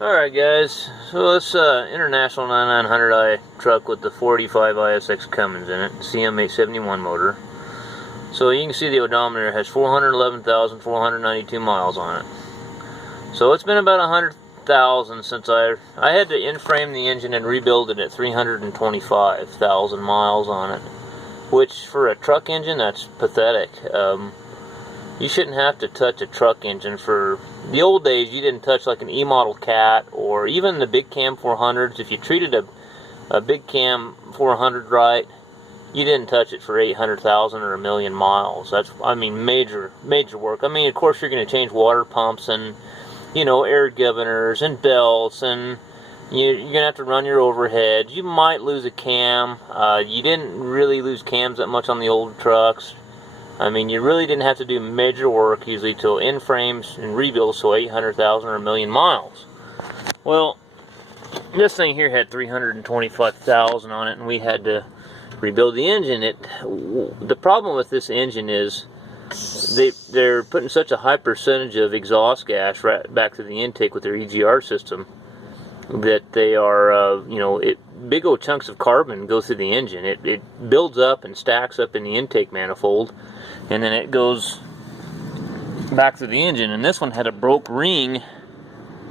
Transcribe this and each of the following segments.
Alright guys, so this International 9900i truck with the 485 ISX Cummins in it, cm871 motor. So you can see the odometer has 411,492 miles on it. So it's been about 100,000 since I had to in-frame the engine and rebuild it at 325,000 miles on it. Which for a truck engine, that's pathetic. You shouldn't have to touch a truck engine. For the old days, you didn't touch like an E-model Cat or even the big cam 400s. If you treated a big cam 400 right, you didn't touch it for 800,000 or 1,000,000 miles. That's, I mean, major work. I mean, of course, you're going to change water pumps and, you know, air governors and belts, and you're going to have to run your overhead. You might lose a cam. You didn't really lose cams that much on the old trucks. I mean, you really didn't have to do major work usually till in frames and rebuilds, so 800,000 or 1,000,000 miles. Well, this thing here had 325,000 on it, and we had to rebuild the engine. The problem with this engine is they're putting such a high percentage of exhaust gas right back to the intake with their EGR system that they are, you know, big old chunks of carbon go through the engine. It builds up and stacks up in the intake manifold, and then it goes back through the engine. And this one had a broke ring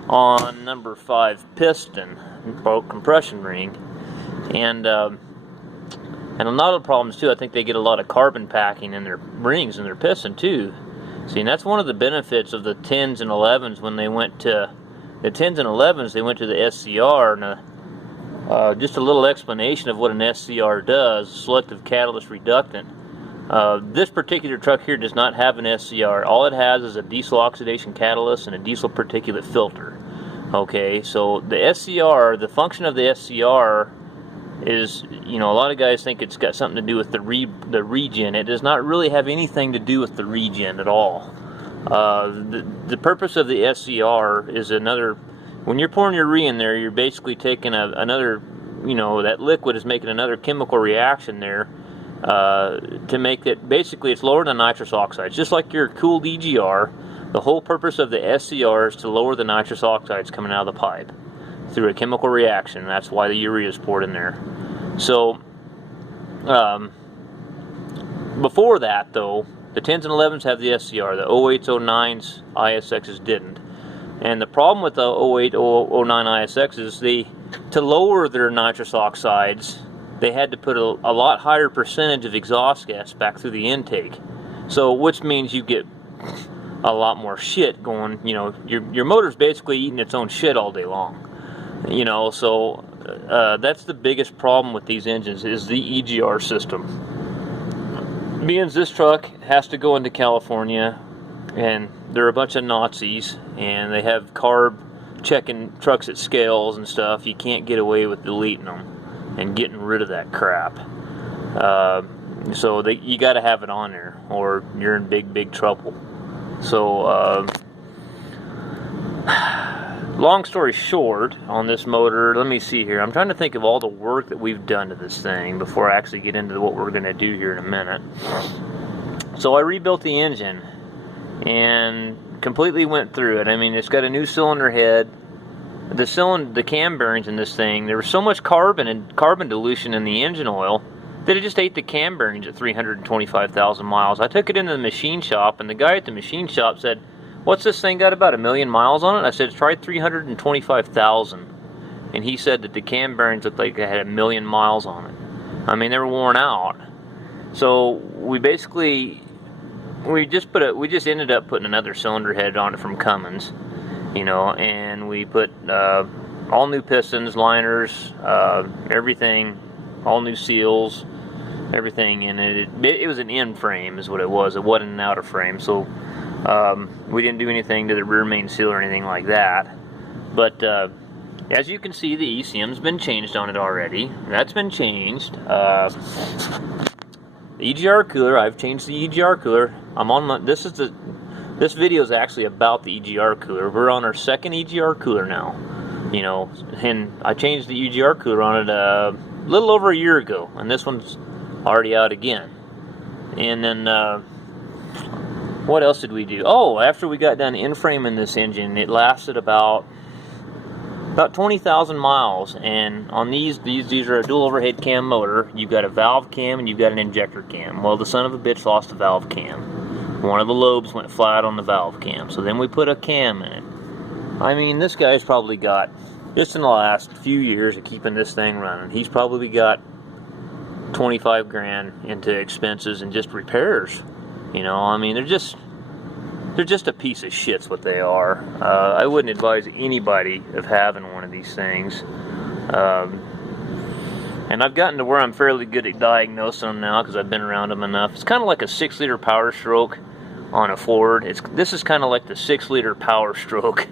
on number 5 piston, broke compression ring, and a lot of problems too. I think they get a lot of carbon packing in their rings and their piston too. See, and that's one of the benefits of the 10s and 11s when they went to the 10s and 11s. They went to the SCR, and just a little explanation of what an SCR does: selective catalyst reductant. This particular truck here does not have an SCR. All it has is a diesel oxidation catalyst and a diesel particulate filter. Okay, so the SCR, the function of the SCR is, you know, a lot of guys think it's got something to do with the regen. It does not really have anything to do with the regen at all. The purpose of the SCR is another. When you're pouring your in there, you're basically taking another, you know, that liquid is making another chemical reaction there to make it, basically it's lower than nitrous oxides. Just like your cooled EGR, the whole purpose of the SCR is to lower the nitrous oxides coming out of the pipe through a chemical reaction. That's why the urea is poured in there. So, before that though, the 10s and 11s have the SCR. The 08s, 09s, ISXs didn't. And the problem with the 08, 09 ISX is to lower their nitrous oxides, they had to put a lot higher percentage of exhaust gas back through the intake. So, which means you get a lot more shit going. You know, your motor's basically eating its own shit all day long. You know, so that's the biggest problem with these engines, is the EGR system. Being this truck has to go into California, and they're a bunch of Nazis, and they have carb checking trucks at scales and stuff. You can't get away with deleting them and getting rid of that crap. So you got to have it on there, or you're in big trouble. So long story short on this motor, let me see here. I'm trying to think of all the work that we've done to this thing before I actually get into what we're going to do here in a minute. So I rebuilt the engine and completely went through it. I mean, it's got a new cylinder head. The cam bearings in this thing, there was so much carbon and carbon dilution in the engine oil that it just ate the cam bearings at 325,000 miles. I took it into the machine shop, and the guy at the machine shop said, "What's this thing got, about 1,000,000 miles on it?" I said, "Try 325,000. And he said that the cam bearings looked like they had 1,000,000 miles on it. I mean, they were worn out. So we just ended up putting another cylinder head on it from Cummins, you know, and we put all new pistons, liners, everything, all new seals, everything in it. It was an in frame is what it was. It wasn't an outer frame. So we didn't do anything to the rear main seal or anything like that. But as you can see, the ECM's been changed on it already. That's been changed. The EGR cooler, I've changed the EGR cooler. I'm on this video is actually about the EGR cooler. We're on our second EGR cooler now. You know, and I changed the EGR cooler on it a little over a year ago, and this one's already out again. And then what else did we do? Oh, after we got done in-framing this engine, it lasted about about 20,000 miles. And on these are a dual overhead cam motor. You've got a valve cam and you've got an injector cam. Well, the son of a bitch lost the valve cam. One of the lobes went flat on the valve cam. So then we put a cam in it. I mean, this guy's probably got, just in the last few years of keeping this thing running, he's probably got 25 grand into expenses and just repairs. You know, I mean, they're just a piece of shit's what they are. I wouldn't advise anybody of having one of these things. And I've gotten to where I'm fairly good at diagnosing them now because I've been around them enough. It's kind of like a 6-liter Power Stroke on a Ford. This is kind of like the 6-liter Power Stroke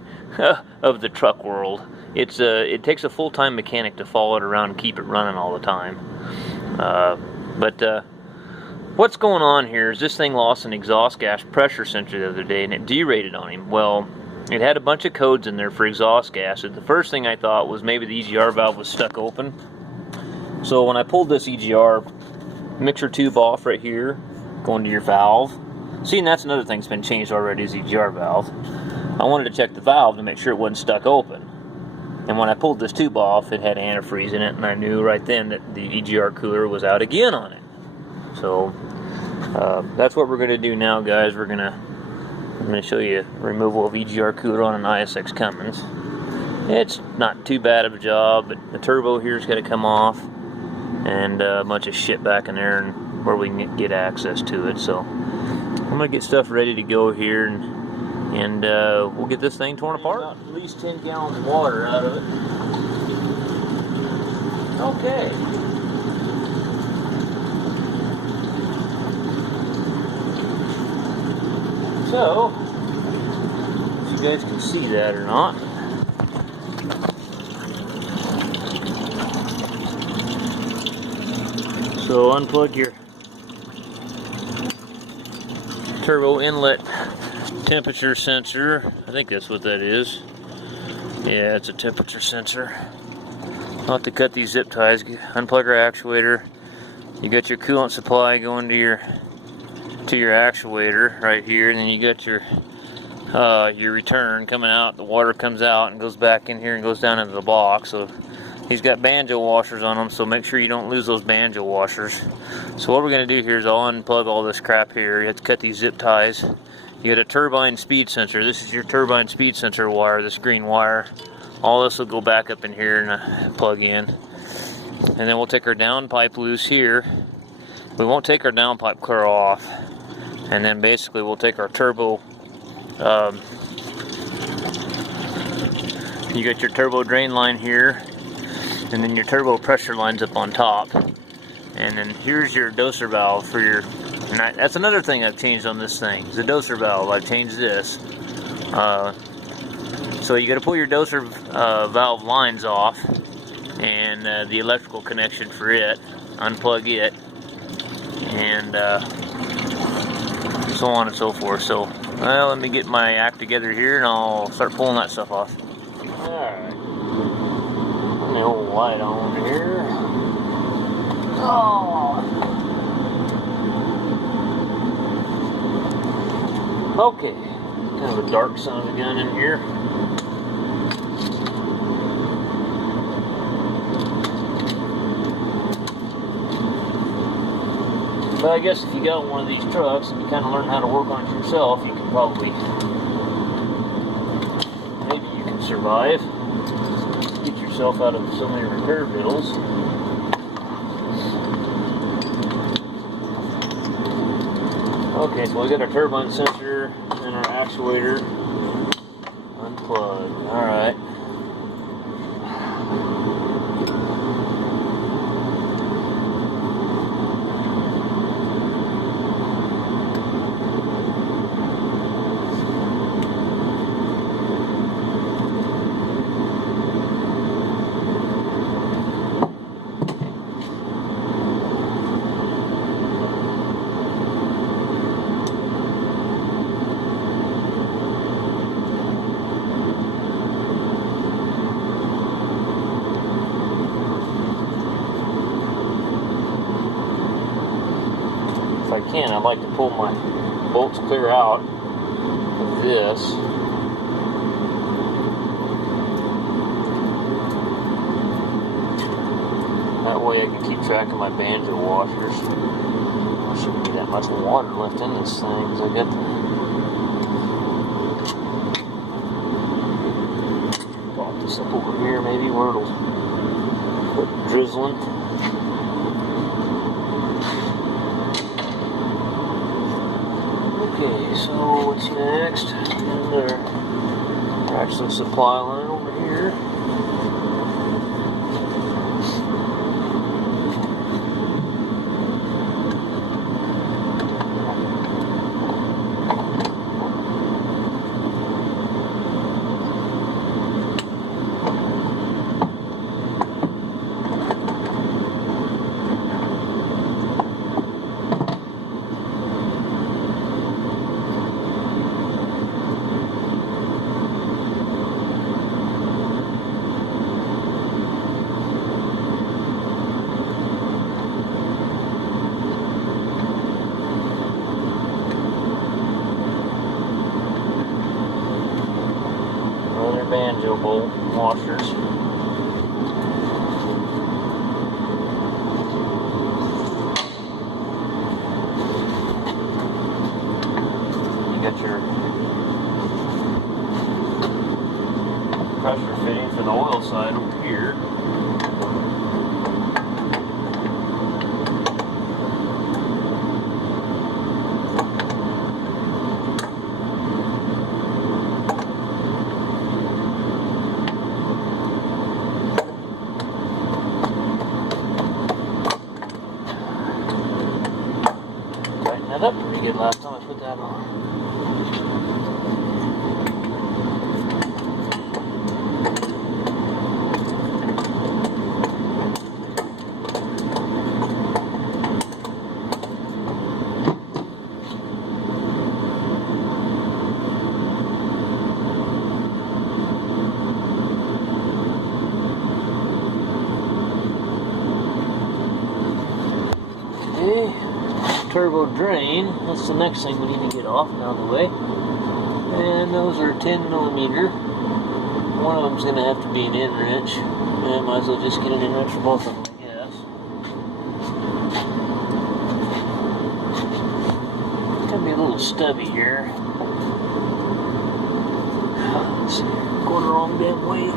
of the truck world. It takes a full-time mechanic to follow it around and keep it running all the time. What's going on here is this thing lost an exhaust gas pressure sensor the other day and it derated on him. Well, it had a bunch of codes in there for exhaust gas. The first thing I thought was maybe the EGR valve was stuck open. So when I pulled this EGR mixer tube off right here, going to your valve, see, and that's another thing that's been changed already is the EGR valve. I wanted to check the valve to make sure it wasn't stuck open. And when I pulled this tube off, it had antifreeze in it, and I knew right then that the EGR cooler was out again on it. So that's what we're going to do now, guys. I'm going to show you removal of EGR cooler on an ISX Cummins. It's not too bad of a job, but the turbo here's got to come off, and a bunch of shit back in there, and where we can get access to it. So I'm going to get stuff ready to go here, and we'll get this thing torn apart. About at least 10 gallons of water out of it. Okay. So, if you guys can see that or not, so unplug your turbo inlet temperature sensor. I think that's what that is. Yeah, it's a temperature sensor. I'll have to cut these zip ties, unplug our actuator. You got your coolant supply going to your actuator right here, and then you got your return coming out. The water comes out and goes back in here and goes down into the block. So he's got banjo washers on them, so make sure you don't lose those banjo washers. So what we're going to do here is I'll unplug all this crap here. You have to cut these zip ties. You got a turbine speed sensor. This is your turbine speed sensor wire, this green wire. All this will go back up in here and plug in. And then we'll take our downpipe loose here. We won't take our downpipe clear off. And then basically we'll take our turbo. You got your turbo drain line here. And then your turbo pressure line's up on top. And then here's your doser valve for your... And that's another thing I've changed on this thing, is the doser valve. I've changed this. So you got to pull your doser valve lines off, and the electrical connection for it, unplug it, and so on and so forth. So, well, let me get my act together here, and I'll start pulling that stuff off. Alright. Put the old light on here. Oh. Okay, kind of a dark son of a gun in here. But I guess if you got one of these trucks and you kind of learn how to work on it yourself, you can probably, maybe you can survive, get yourself out of so many repair bills. Okay, so we got our turbine sensor and our actuator unplugged. Alright. I'd like to pull my bolts clear out of this. I can keep track of my banjo washers. There shouldn't be that much water left in this thing, because I got pop this up over here, maybe where it'll quit drizzling. Okay, so what's next? And there actually supply line over here. Banjo bolt washers. You got your pressure fitting for the oil side over here. That up pretty good last time I put that on. Okay. Turbo drain, that's the next thing we need to get off and out of the way. And those are 10mm. One of them's going to have to be an end wrench. I might as well just get an end wrench for both of them, I guess. It's going to be a little stubby here. Let's see, going the wrong damn way.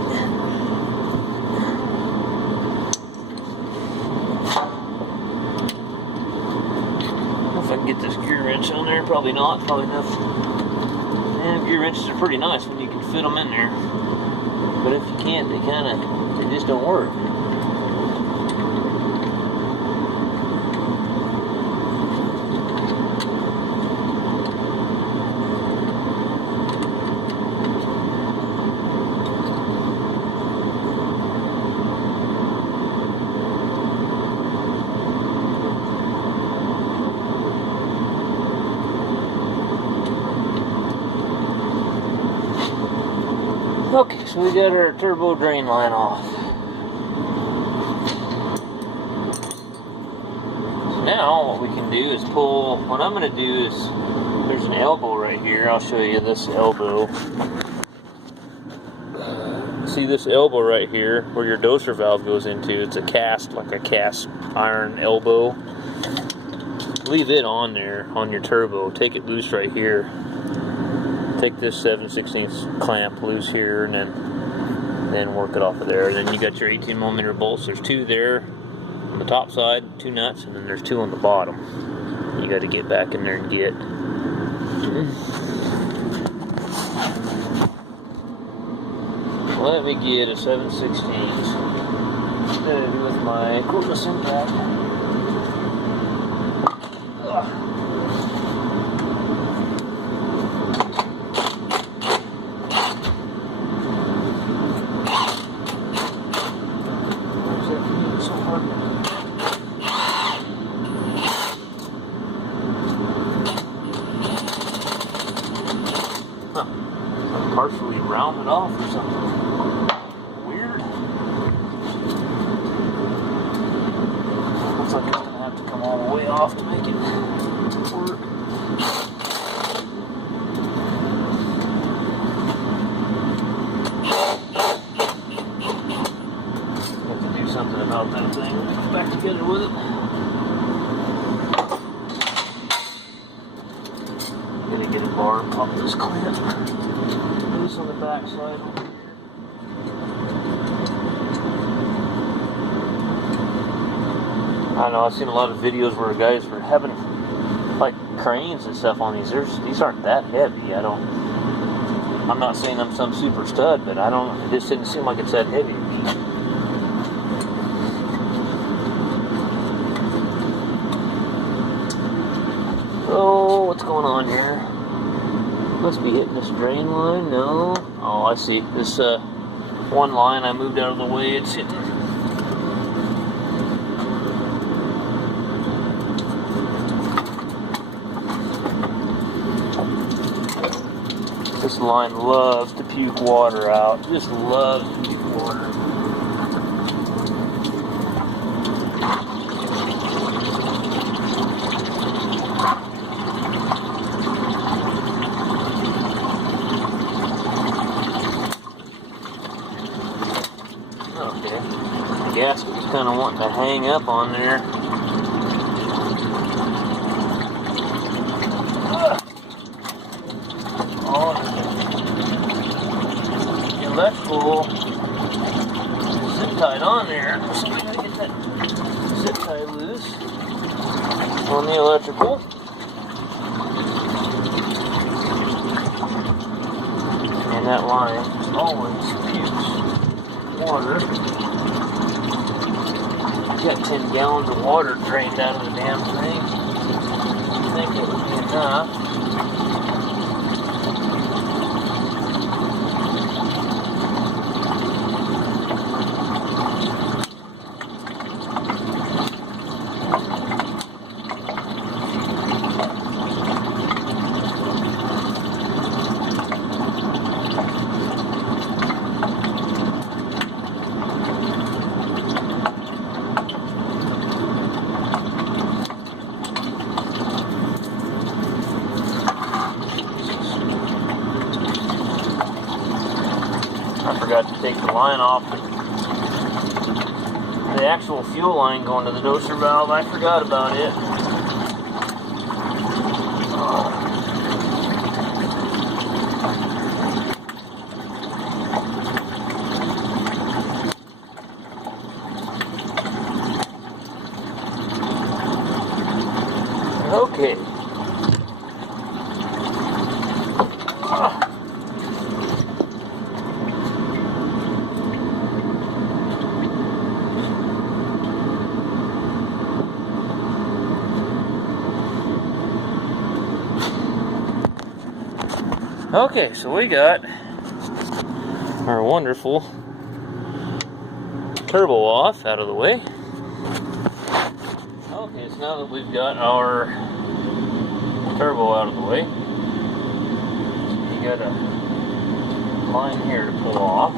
If I can get this gear wrench on there, probably not, probably enough. And gear wrenches are pretty nice when you can fit them in there. But if you can't, they just don't work. Okay, so we got our turbo drain line off. So now what we can do is pull, what I'm going to do is, there's an elbow right here, I'll show you this elbow. See this elbow right here, where your doser valve goes into, it's a cast, like a cast iron elbow. Leave it on there, on your turbo, take it loose right here. Take this 7/16 clamp loose here and then work it off of there. Then you got your 18mm bolts. There's two there on the top side, two nuts, and then there's two on the bottom. You got to get back in there and get. Let me get a 7/16 with my cordless impact. Partially rounded off or something. Weird. Looks like it's going to have to come all the way off to make it work. Have to do something something about that thing. Let me go back together with it. Gonna get a bar off this clamp. Loose on the back side. I know, I've seen a lot of videos where guys were having like cranes and stuff on these. These aren't that heavy. I'm not saying I'm some super stud, but it just didn't seem like it's that heavy to me. Oh, what's going on here? Must be hitting this drain line, no? Oh, I see. This one line I moved out of the way, it's hitting. This line loves to puke water out. Just loves to puke water. Okay. The gasket is kind of wanting to hang up on there. Electrical zip tied on there, so we gotta get that zip tie loose on the electrical. And that line always pukes water. Got 10 gallons of water drained out of the damn thing. I think it would be enough. I forgot to take the line off. The actual fuel line going to the doser valve, I forgot about it. Okay. Okay, so we got our wonderful turbo off out of the way. Okay, so now that we've got our turbo out of the way, you got a line here to pull off.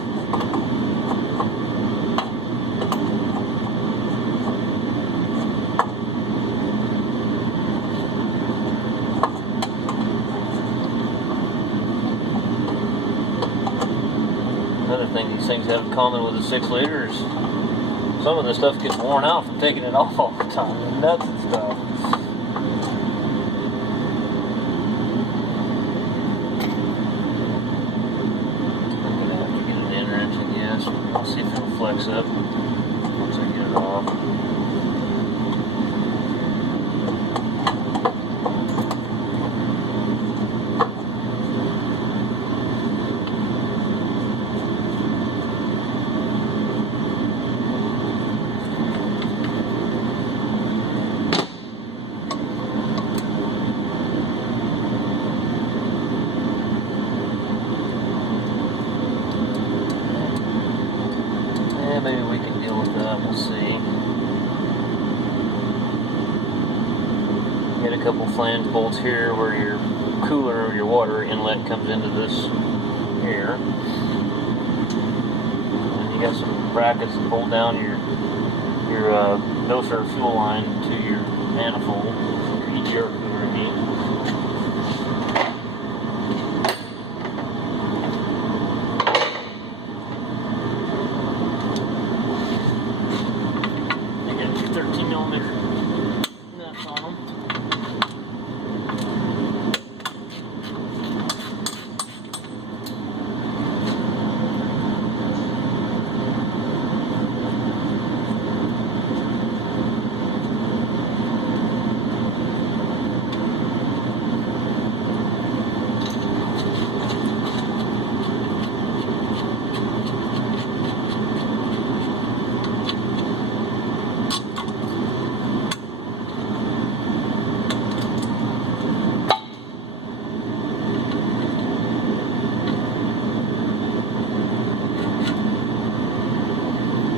Another thing these things have in common with the 6 liters, some of the stuff gets worn out from taking it off all the time, the nuts and stuff. I'm gonna have to get an inner wrench, I guess. I'll see if it'll flex up once I get it off. Maybe we can deal with that, we'll see. Get a couple flange bolts here where your cooler or your water inlet comes into this here. And you got some brackets that hold down your doser fuel line to your manifold, your EGR cooler, I mean.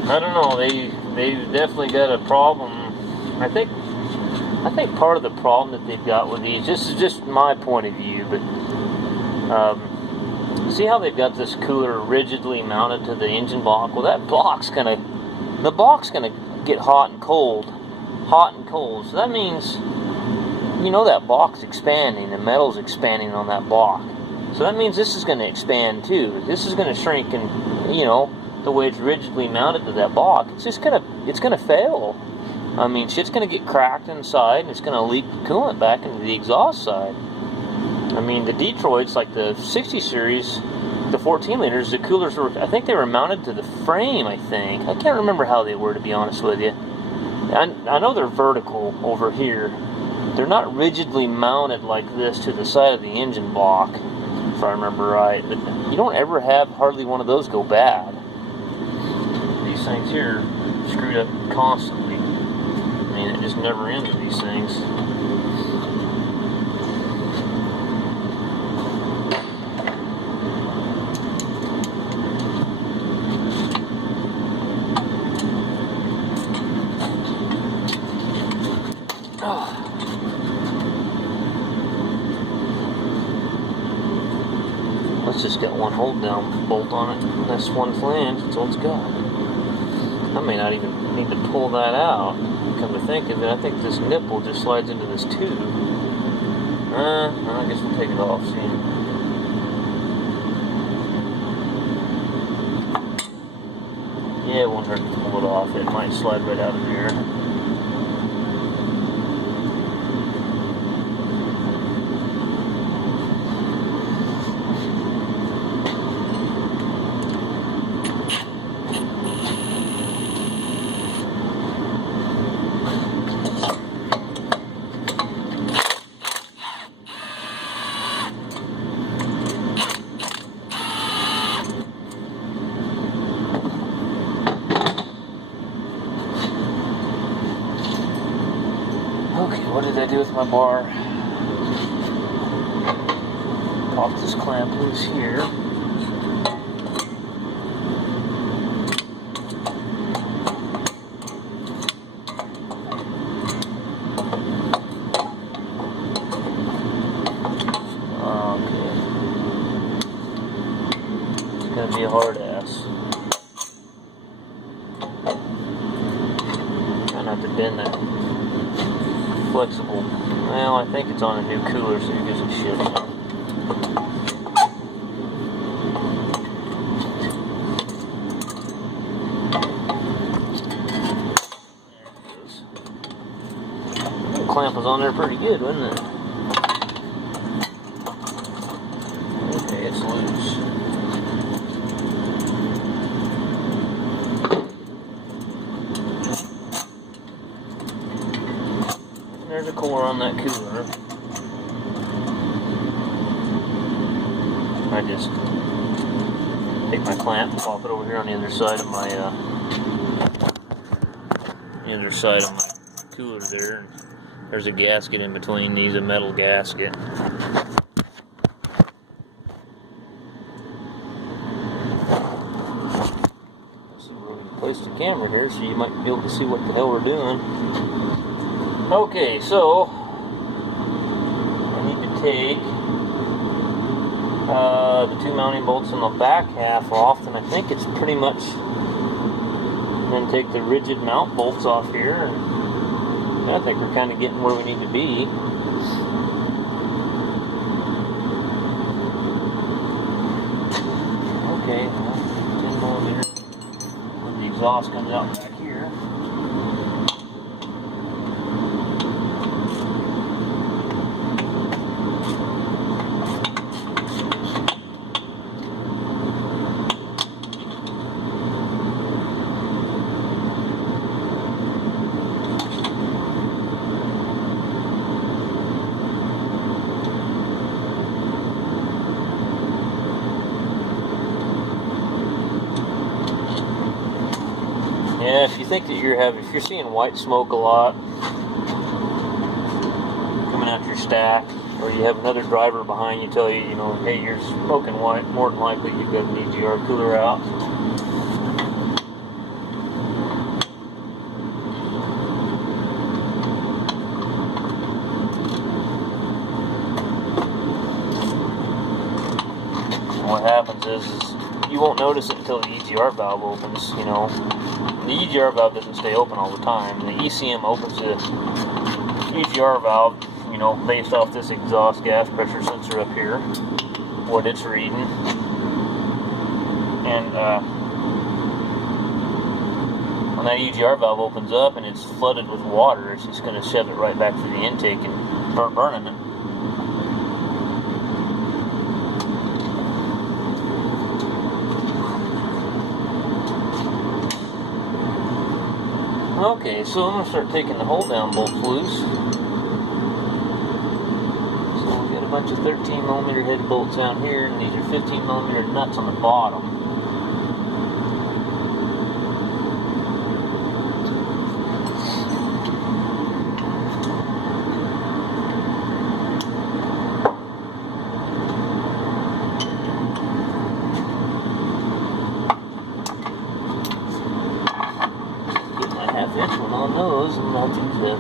I don't know. They've definitely got a problem. I think part of the problem that they've got with these, this is just my point of view, but see how they've got this cooler rigidly mounted to the engine block? Well, that block's gonna get hot and cold. So that means, you know, that block's expanding, the metal's expanding on that block. So that means this is going to expand too. This is going to shrink, and you know, the way it's rigidly mounted to that block, it's gonna fail. I mean, shit's gonna get cracked inside, and it's gonna leak coolant back into the exhaust side. I mean, the Detroits, like the 60 series, the 14 liters, the coolers were, I think they were mounted to the frame, I think. I can't remember how they were, to be honest with you. I know they're vertical over here. They're not rigidly mounted like this to the side of the engine block, if I remember right. But you don't ever have hardly one of those go bad. These things here are screwed up constantly. I mean, it just never ends with these things. It's just got one hold down bolt on it, and that's one flange, that's all it's got. I may not even need to pull that out. Come to think of it, I think this nipple just slides into this tube. I guess we'll take it off soon. Yeah, it won't hurt to pull it off. It might slide right out of here. Okay, what did I do with my bar? Pop this clamp loose here. Okay. It's gonna be a hard ass. Try not to bend that flexible. Well, I think it's on a new cooler, so it gives a shit. There it is. The clamp was on there pretty good, wasn't it? Okay, it's loose. There's a core on that cooler. I just take my clamp and pop it over here on the other side of my cooler there. There's a gasket in between these, a metal gasket. Let's see where we can place the camera here, so you might be able to see what the hell we're doing. Okay, so I need to take the two mounting bolts on the back half off, and I think it's pretty much, and then take the rigid mount bolts off here, and I think we're kind of getting where we need to be. Okay, 10mm, when the exhaust comes out back here. Yeah, if you think that if you're seeing white smoke a lot coming out your stack, or you have another driver behind you tell you, you know, hey, you're smoking white, more than likely you've got an EGR cooler out. notice it until the EGR valve opens, you know. The EGR valve doesn't stay open all the time. The ECM opens the EGR valve, you know, based off this exhaust gas pressure sensor up here, what it's reading. And when that EGR valve opens up and it's flooded with water, it's just going to shove it right back through the intake and start burning it. Okay, so I'm going to start taking the hold down bolts loose. So we've got a bunch of 13mm head bolts down here, and these are 15mm nuts on the bottom. On those, and I'll use the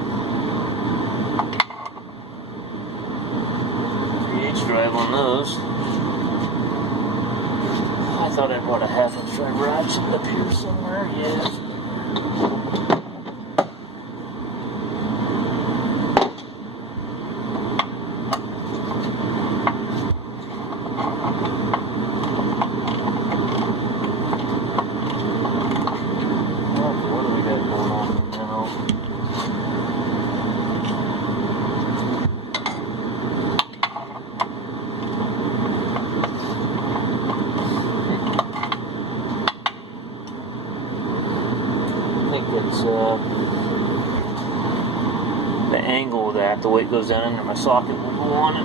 3/8 drive on those. I thought I brought a 1/2" drive ratchet up here somewhere. Yes. The angle of that, the way it goes down into my socket will go on it.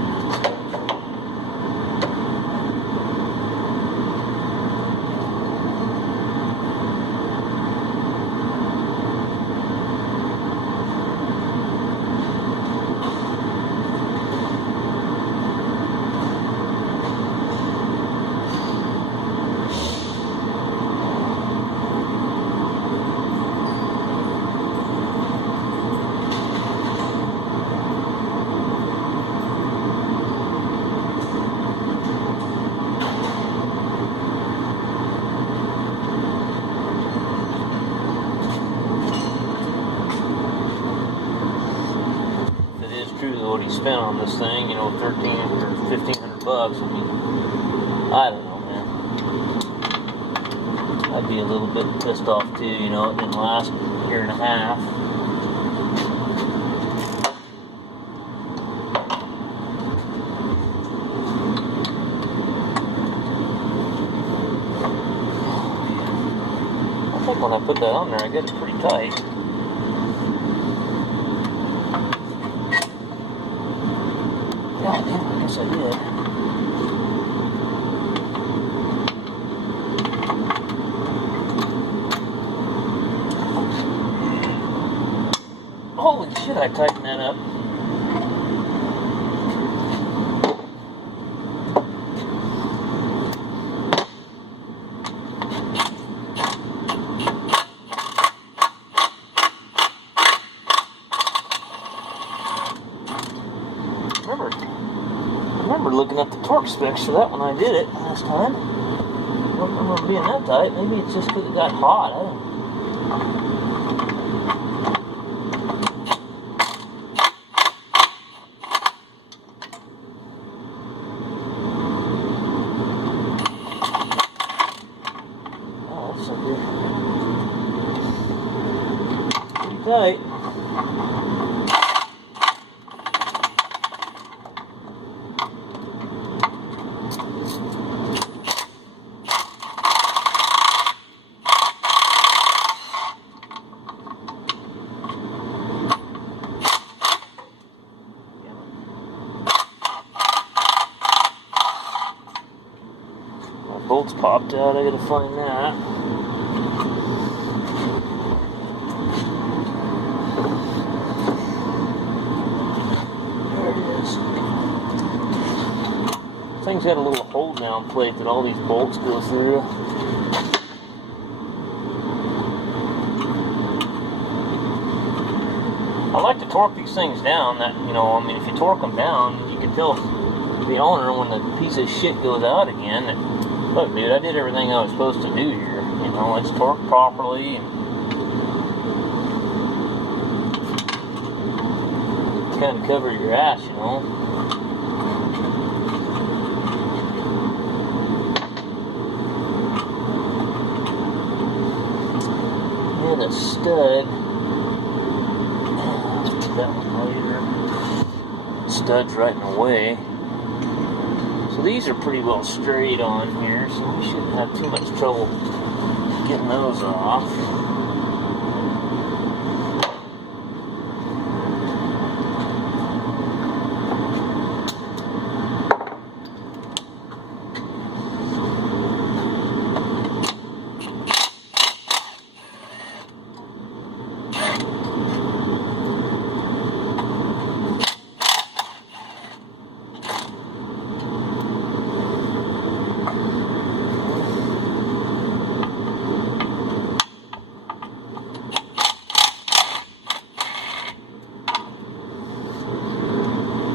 What he spent on this thing, you know, $1,300 or $1,500. I mean, I don't know, man. I'd be a little bit pissed off too, you know. It didn't last a year and a half. I think when I put that on there, I got it pretty tight. God damn, I guess I did. Holy shit, I tightened that up. I remember looking at the torque specs for that when I did it last time. I don't remember it being that tight. Maybe it's just because it got hot. I don't know. Oh, that's something. Pretty tight. Bolts popped out, I gotta find that. There it is. This thing's got a little hold down plate that all these bolts go through. I like to torque these things down. That, you know, I mean, if you torque them down, you can tell the owner when the piece of shit goes out again that Look, dude, I did everything I was supposed to do here. You know, it's torqued properly. And kind of cover your ass, you know. And a stud. Let's put that one later. Stud's right in the way. So these are pretty well straight on here, so we shouldn't have too much trouble getting those off.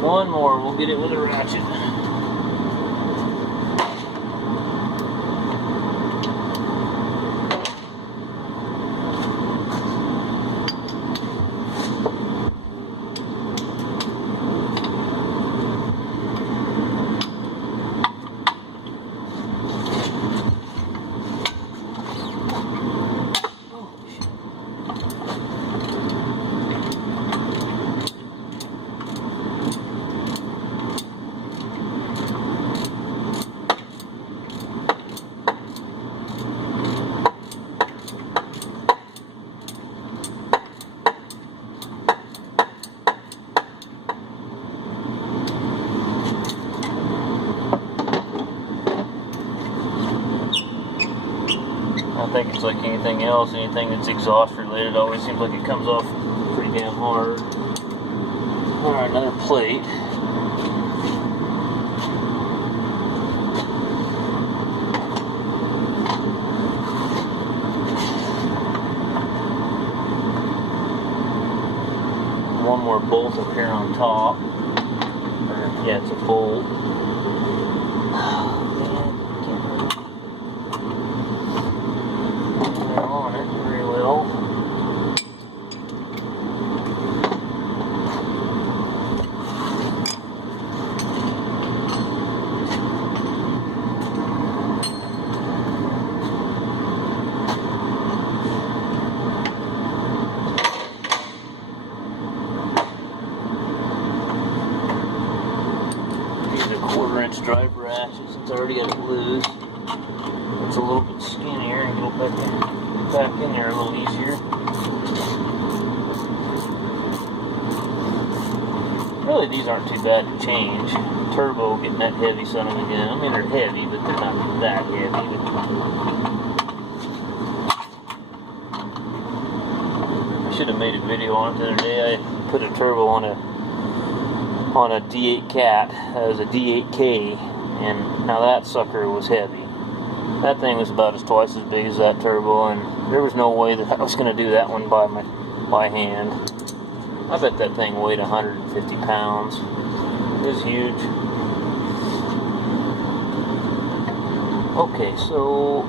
One more, we'll get it with a ratchet. I think it's like anything else, anything that's exhaust related always seems like it comes off pretty damn hard. Alright, another plate. One more bolt up here on top. Yeah, it's a bolt. On it very well. Use a 1/4-inch drive ratchet since I already got it loose. It's a little bit skinnier and go back in there a little easier. Really, these aren't too bad to change. Turbo getting that heavy son of a gun. I mean, they're heavy, but they're not that heavy. I should have made a video on it the other day. I put a turbo on a D8 Cat. That was a D8K, and now that sucker was heavy. That thing was about twice as big as that turbo, and there was no way that I was going to do that one by hand. I bet that thing weighed 150 pounds. It was huge. Okay, so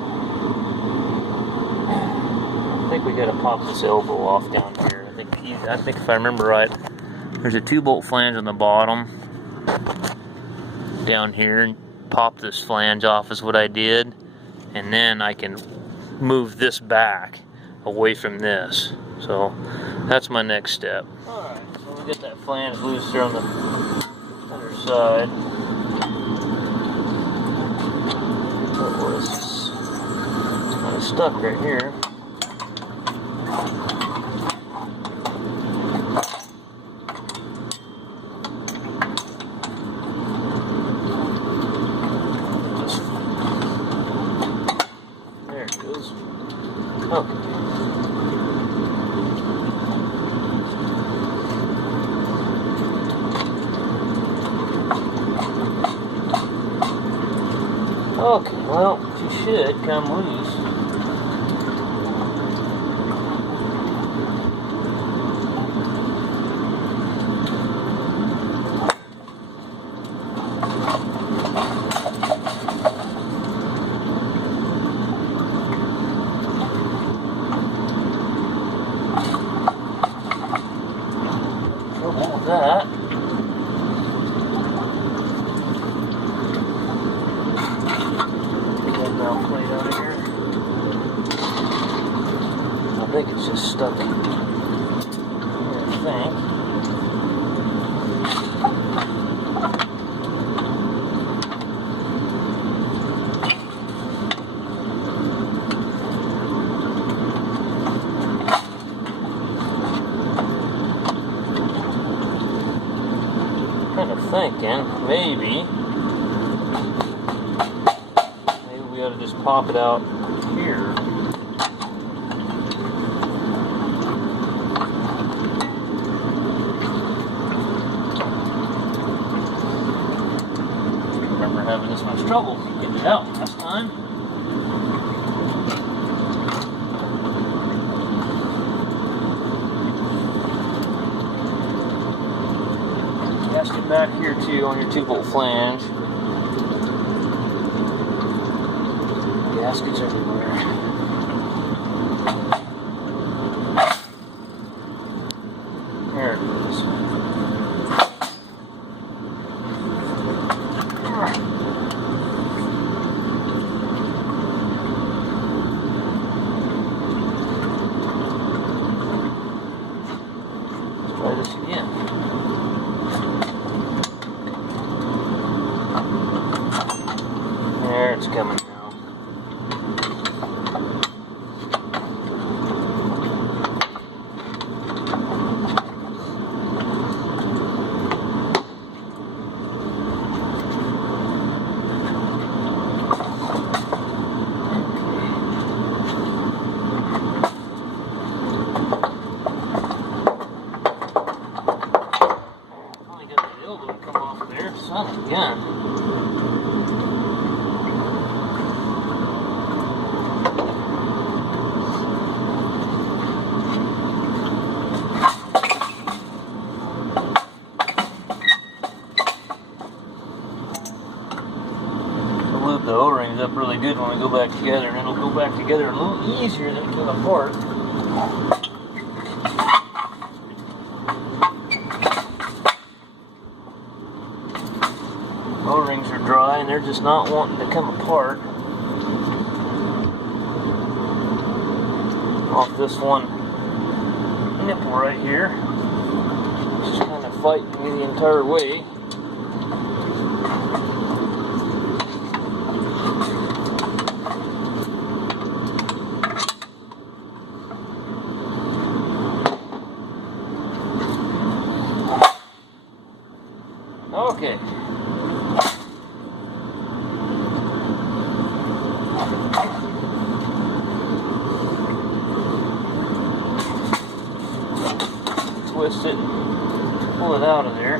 I think we got to pop this elbow off down here. I think if I remember right, there's a 2-bolt flange on the bottom down here, and pop this flange off is what I did. And then I can move this back away from this. So that's my next step. Alright, so we get that flange loose here on the underside. Oh, it's kind of stuck right here. Okay, well, she should come loose. think it's just stuck here, I think. Kind of thinking maybe we ought to just pop it out here. Remember having this much trouble getting it out last time. Gasket back here too on your 2-bolt flange. Gaskets everywhere. There it is. Let's try this again. There, it's coming now. Finally got the elbow to come off there. Son of a gun. Lube the O-rings up really good when we go back together, and it'll go back together a little easier than it came apart. O-rings are dry and they're just not wanting to come apart off this one nipple right here. Just kind of fighting me the entire way. Okay. Twist it, pull it out of there.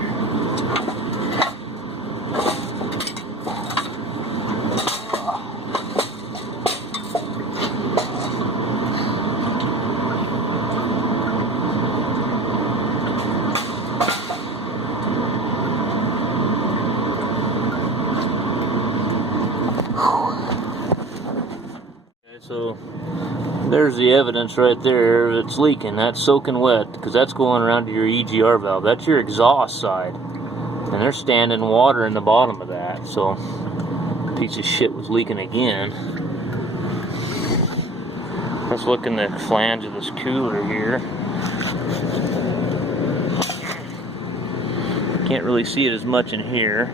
So there's the evidence right there. It's leaking. That's soaking wet because that's going around to your EGR valve. That's your exhaust side, and there's standing water in the bottom of that. So piece of shit was leaking again. Let's look in the flange of this cooler here. Can't really see it as much in here,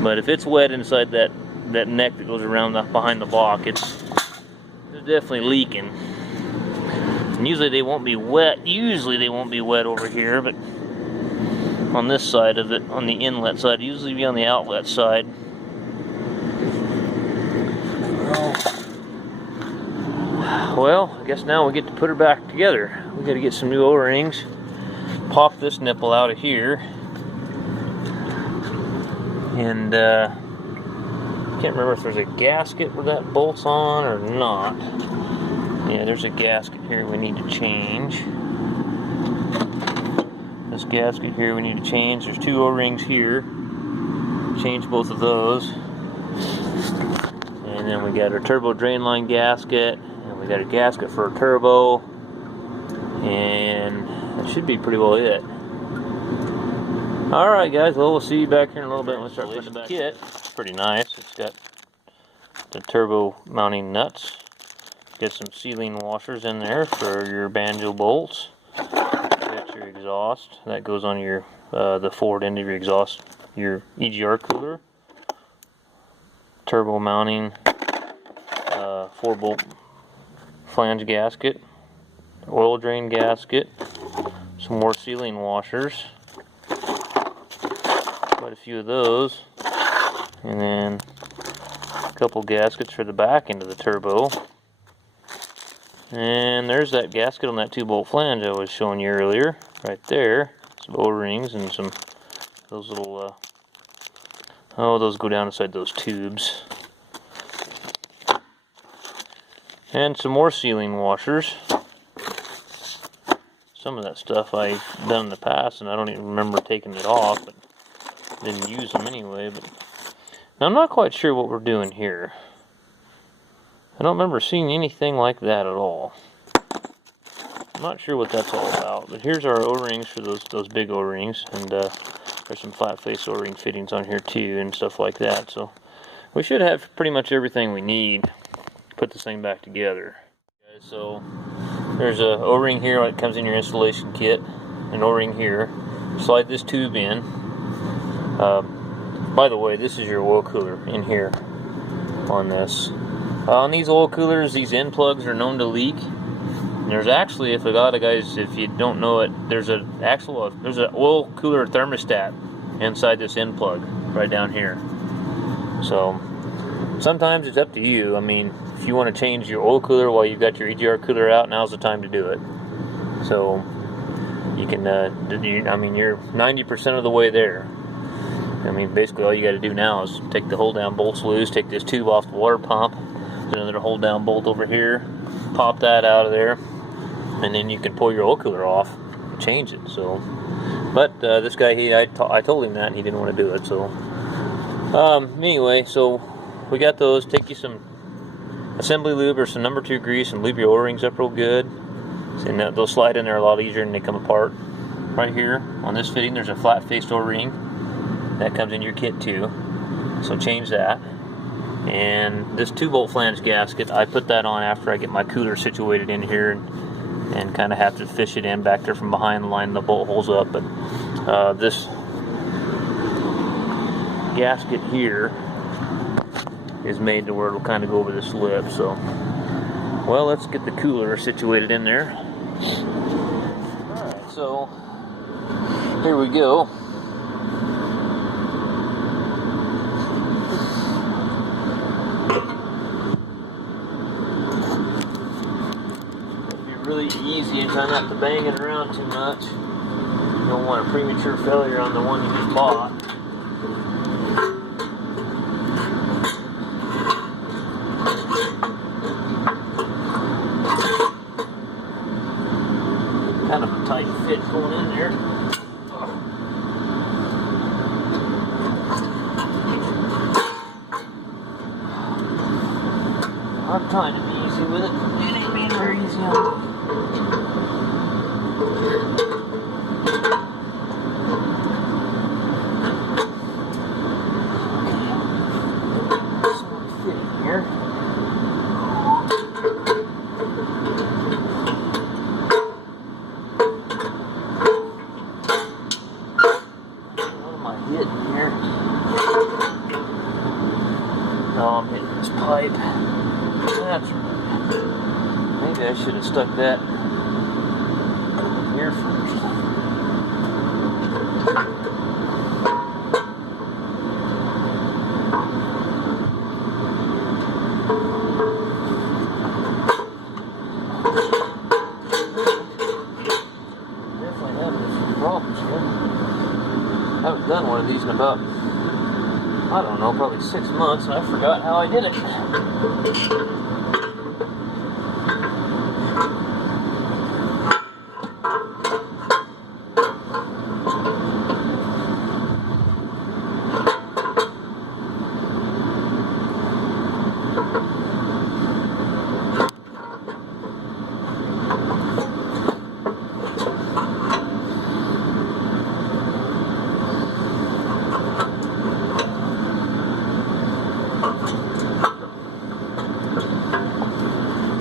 but if it's wet inside that neck that goes around behind the block, it's definitely leaking. And usually they won't be wet. Usually they won't be wet over here, but on this side of it, on the inlet side, usually be on the outlet side. Well, I guess now we get to put her back together. We got to get some new O-rings. Pop this nipple out of here, and can't remember if there's a gasket where that bolts on or not. Yeah, there's a gasket here we need to change. This gasket here we need to change. There's 2 O-rings here. Change both of those. And then we got our turbo drain line gasket, and we got a gasket for a turbo, and that should be pretty well it. Alright guys, well we'll see you back here in a little bit when we start putting the kit. It's pretty nice. It's got the turbo mounting nuts, Get some sealing washers in there for your banjo bolts. Got your exhaust. That goes on your the forward end of your exhaust, your EGR cooler. Turbo mounting 4-bolt flange gasket. Oil drain gasket. Some more sealing washers. Quite a few of those. And then a couple gaskets for the back end of the turbo. And there's that gasket on that 2-bolt flange I was showing you earlier, right there. Some O-rings and some those little those go down inside those tubes. And some more sealing washers. Some of that stuff I've done in the past and I don't even remember taking it off, but didn't use them anyway. But now I'm not quite sure what we're doing here. I don't remember seeing anything like that at all. I'm not sure what that's all about, but here's our O-rings for those big O-rings, and there's some flat face O-ring fittings on here too and stuff like that. So we should have pretty much everything we need to put this thing back together. So there's a O-ring here that comes in your installation kit, an O-ring here. Slide this tube in. By the way, this is your oil cooler in here on this. On these oil coolers, these end plugs are known to leak. And there's actually, if a lot of guys, if you don't know it, there's an oil cooler thermostat inside this end plug right down here. So sometimes it's up to you. I mean, if you want to change your oil cooler while you've got your EGR cooler out, now's the time to do it. So you can, I mean, you're 90% of the way there. I mean, basically all you got to do now is take the hold down bolts loose, take this tube off the water pump, another hold down bolt over here, pop that out of there, and then you can pull your oil cooler off and change it. So, but this guy, I told him that and he didn't want to do it. So anyway, so we got those. Take you some assembly lube or some number 2 grease and lube your O-rings up real good. So they'll slide in there a lot easier and they come apart. Right here on this fitting there's a flat faced O-ring that comes in your kit too, so change that. And this 2-bolt flange gasket, I put that on after I get my cooler situated in here and kind of have to fish it in back there from behind, line the bolt holes up. But this gasket here is made to where it'll kind of go over this lip. So, well, let's get the cooler situated in there. Alright, so here we go. Really easy and try not to bang it around too much. You don't want a premature failure on the one you just bought. Kind of a tight fit going in there. I'm trying to be easy with it. It ain't being very easy on me. I'm hitting this pipe. That's right. Maybe I should have stuck that here first. Definitely having a few problems here. I haven't done one of these in about, I don't know, probably 6 months, and I forgot how I did it.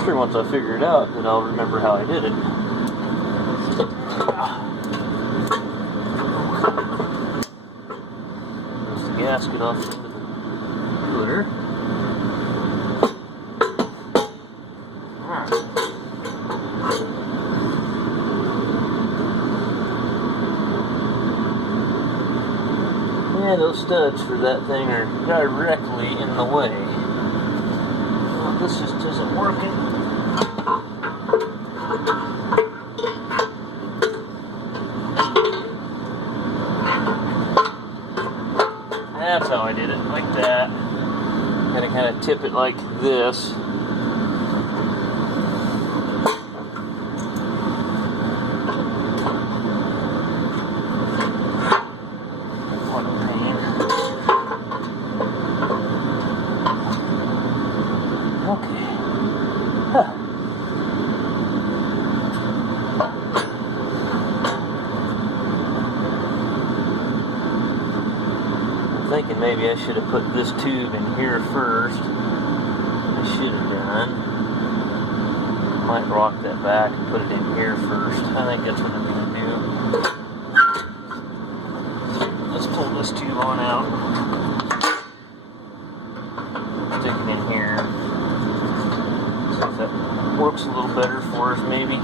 sure once I figure it out, then I'll remember how I did it. There's the gasket off into the cooler. Yeah, those studs for that thing are directly in the way. Well, this just isn't working. That's how I did it, like that. Gotta kind of tip it like this. What a pain. Okay. Huh. Thinking maybe I should have put this tube in here first. I should have done. Might rock that back and put it in here first. I think that's what I'm going to do. Let's pull this tube on out. Stick it in here. See if that works a little better for us maybe.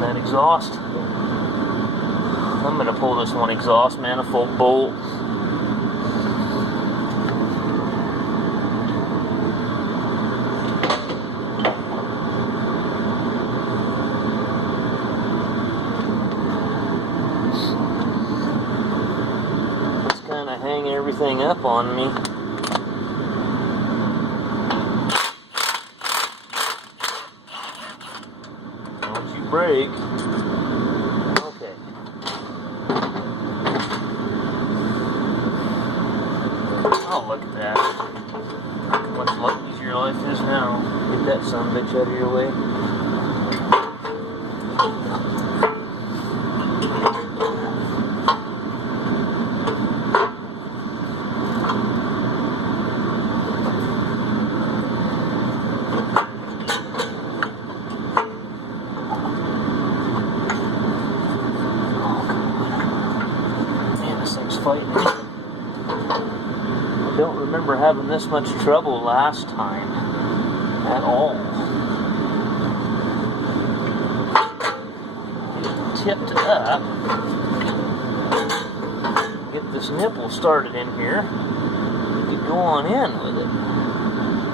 That exhaust. I'm going to pull this one exhaust manifold bolt. Just kind of hang everything up on me. Brake. Okay. Oh, look at that. How much easier life is now. Get that son of a bitch out of your way. Fighting. I don't remember having this much trouble last time at all. Get it tipped up. Get this nipple started in here. Get going in with it.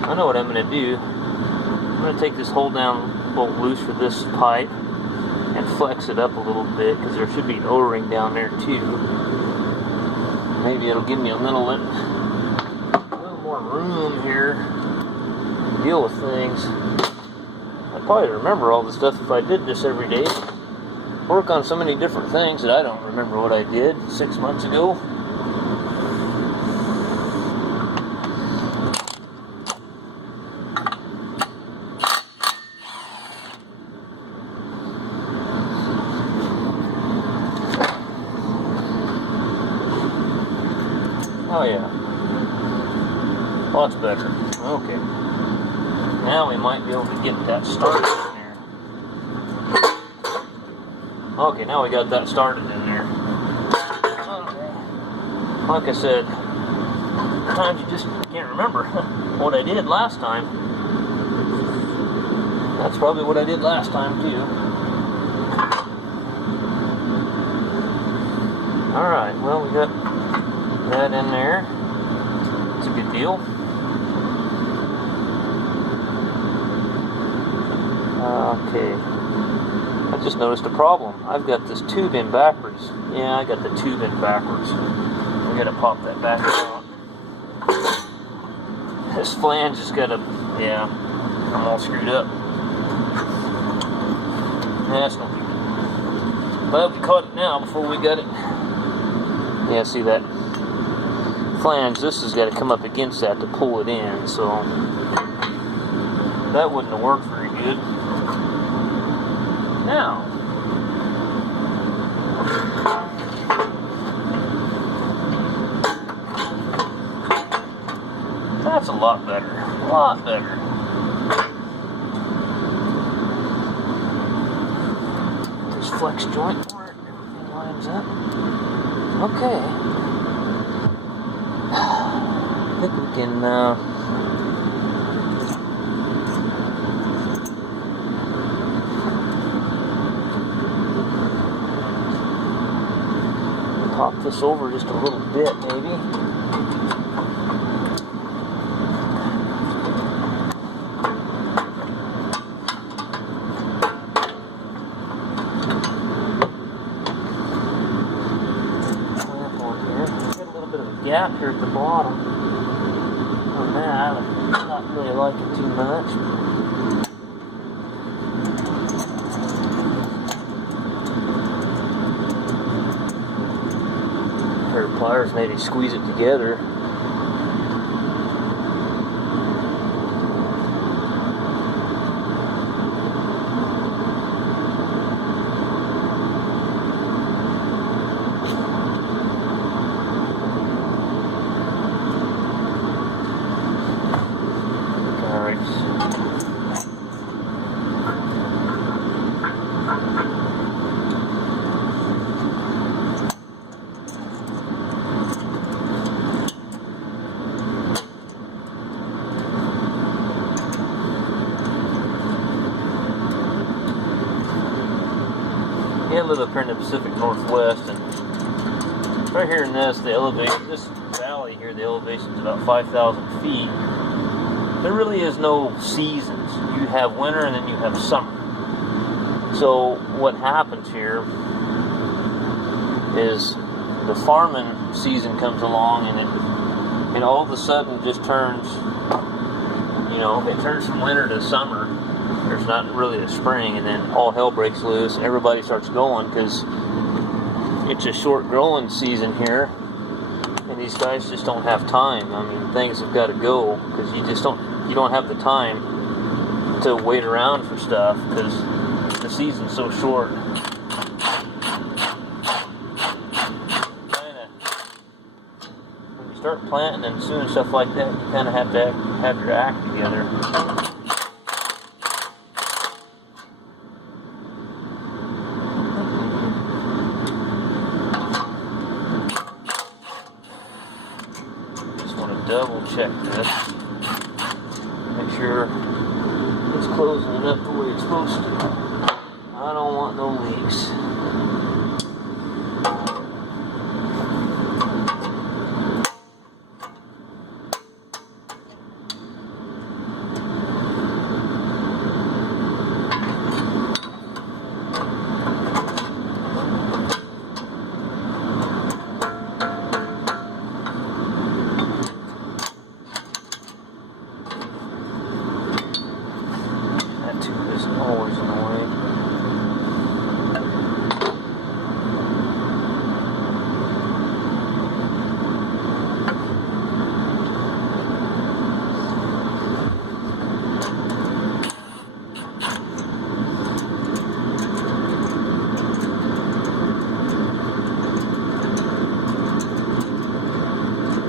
I know what I'm going to do. I'm going to take this hold down bolt loose for this pipe and flex it up a little bit because there should be an O-ring down there too. Maybe it'll give me a little more room here to deal with things. I'd probably remember all this stuff if I did this every day. Work on so many different things that I don't remember what I did 6 months ago. Oh yeah, lots better. Okay, now we might be able to get that started in there. Okay, now we got that started in there. Okay. Like I said, sometimes you just can't remember what I did last time. That's probably what I did last time too. Alright, well we got that in there. It's a good deal. Okay. I just noticed a problem. I've got this tube in backwards. Yeah, I got the tube in backwards. We gotta pop that back out. This flange has got a, yeah, I'm all screwed up. That's no big deal. But we caught it now before we got it. Yeah, see that flange, this has got to come up against that to pull it in, so that wouldn't have worked very good. Now, that's a lot better. A lot better. This flex joint where everything lines up. Okay. I think we can pop this over just a little bit, maybe. Gap here at the bottom on that. I'm not really liking too much. A pair of pliers maybe squeeze it together. I live up here in the Pacific Northwest, and right here in this valley here, the elevation is about 5,000 feet. There really is no seasons. You have winter and then you have summer. So what happens here is the farming season comes along, and it all of a sudden just turns, it turns from winter to summer. There's not really a spring, and then all hell breaks loose and everybody starts going because it's a short growing season here, and these guys just don't have time. I mean, things have got to go because you don't have the time to wait around for stuff because the season's so short. When you start planting and doing stuff like that, you kind of have to have your act together. Double check this. Make sure it's closing it up the way it's supposed to. I don't want no leaks. Always in the way.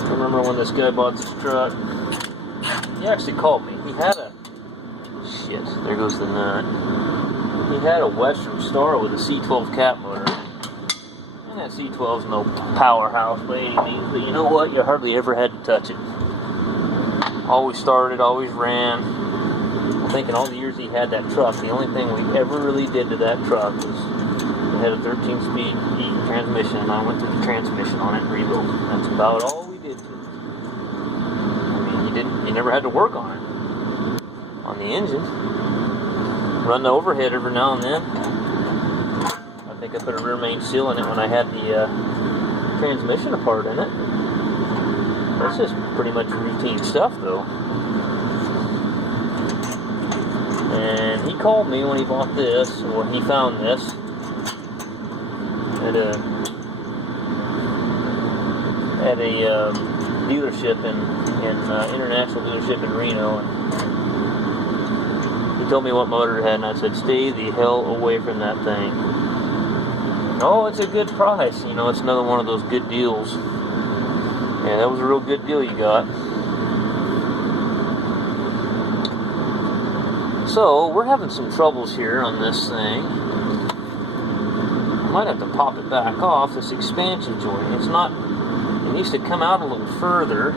I remember when this guy bought this truck, he actually called me. He had a there goes the nut. He had a Western Star with a C12 cat motor. And that C12's no powerhouse by any means, but you know what? You hardly ever had to touch it. Always started, always ran. I'm thinking all the years he had that truck, the only thing we ever really did to that truck was we had a 13-speed Eaton transmission, and I went through the transmission on it and rebuilt it. That's about all we did to it. I mean, you never had to work on it. On the engine, run the overhead every now and then. I think I put a rear main seal in it when I had the transmission apart in it. That's just pretty much routine stuff, though. And he called me when he bought this, or he found this at a dealership in international dealership in Reno, and he told me what motor it had, and I said, stay the hell away from that thing. Oh, it's a good price. You know, it's another one of those good deals. Yeah, that was a real good deal you got. So, we're having some troubles here on this thing. I might have to pop it back off, this expansion joint. It's not, it needs to come out a little further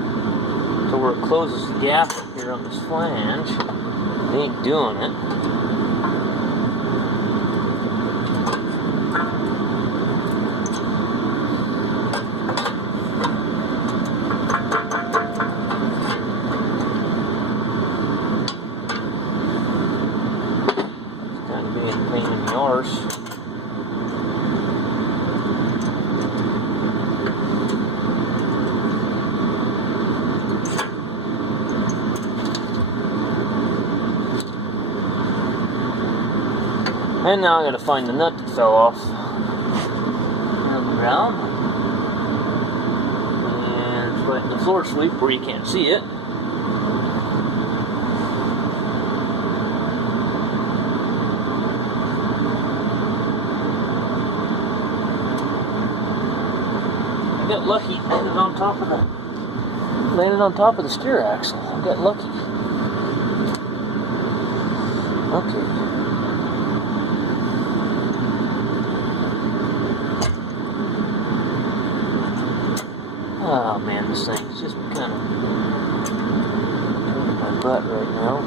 to where it closes the gap up here on this flange. It ain't doing it. And now I gotta find the nut that fell off on the ground. And it's right in the floor sweep where you can't see it. I got lucky, landed on top of the steer axle. I got lucky. Okay. Oh man, this thing's just kind of in my butt right now.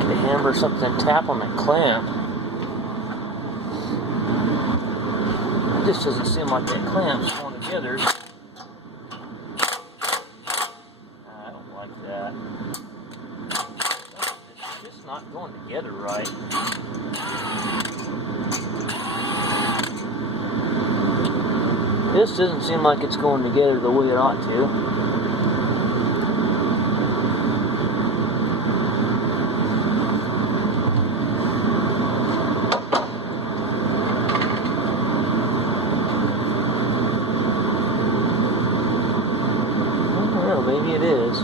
Get a hammer or something, tap on that clamp. It just doesn't seem like that clamp's going together. I don't like that. It's just not going together right. This doesn't seem like it's going together the way it ought to. Maybe it is.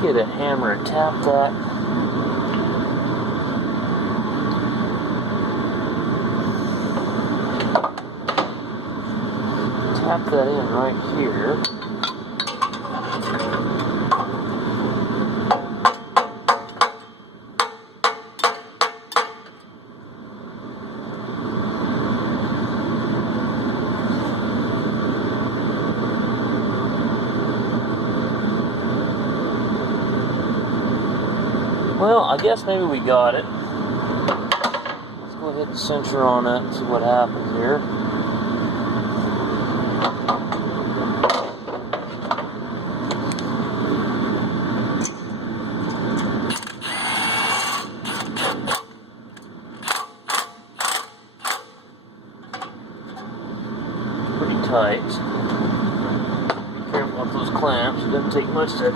Get a hammer and tap that. Tap that in right here. Well, I guess maybe we got it. Let's go ahead and center on that and see what happens here. Pretty tight. Be careful with those clamps. It doesn't take much to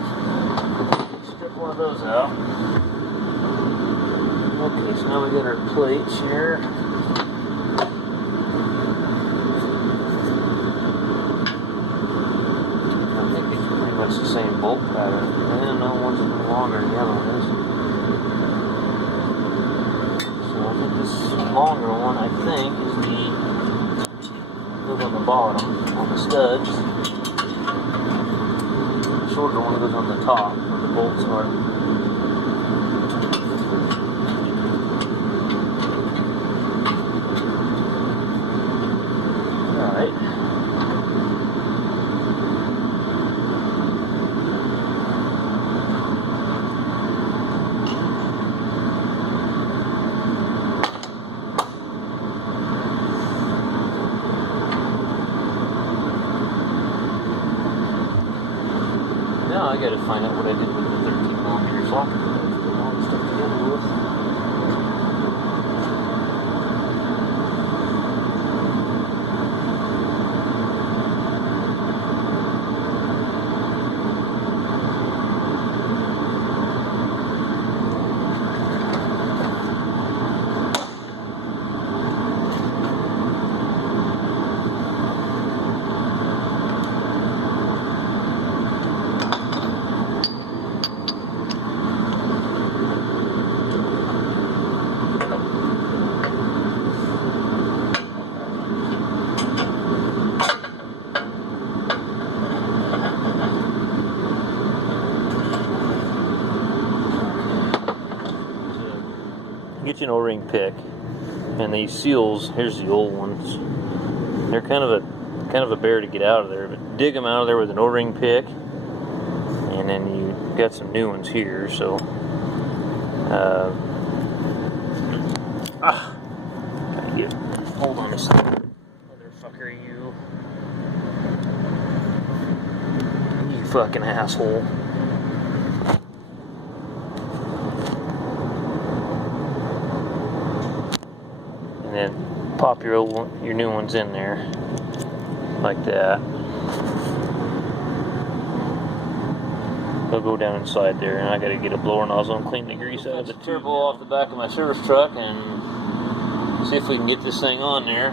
strip one of those out. Okay, so now we got our plates here. I think it's pretty much the same bolt pattern. And no, one's a little longer than the other one is. So I think this longer one, I think, is the goes on the bottom, on the studs. The shorter one goes on the top, where the bolts are. Now I gotta find out what I did with the 13mm socket that I put all the stuff together with. 2-inch O-ring pick, and these seals, here's the old ones. They're kind of a bear to get out of there, but dig them out of there with an O-ring pick, and then you got some new ones here. So hold on a second, motherfucker, you fucking asshole. And then pop your new ones in there like that. They'll go down inside there, and I gotta get a blower nozzle and clean the grease out of the turbo off the back of my service truck and see if we can get this thing on there.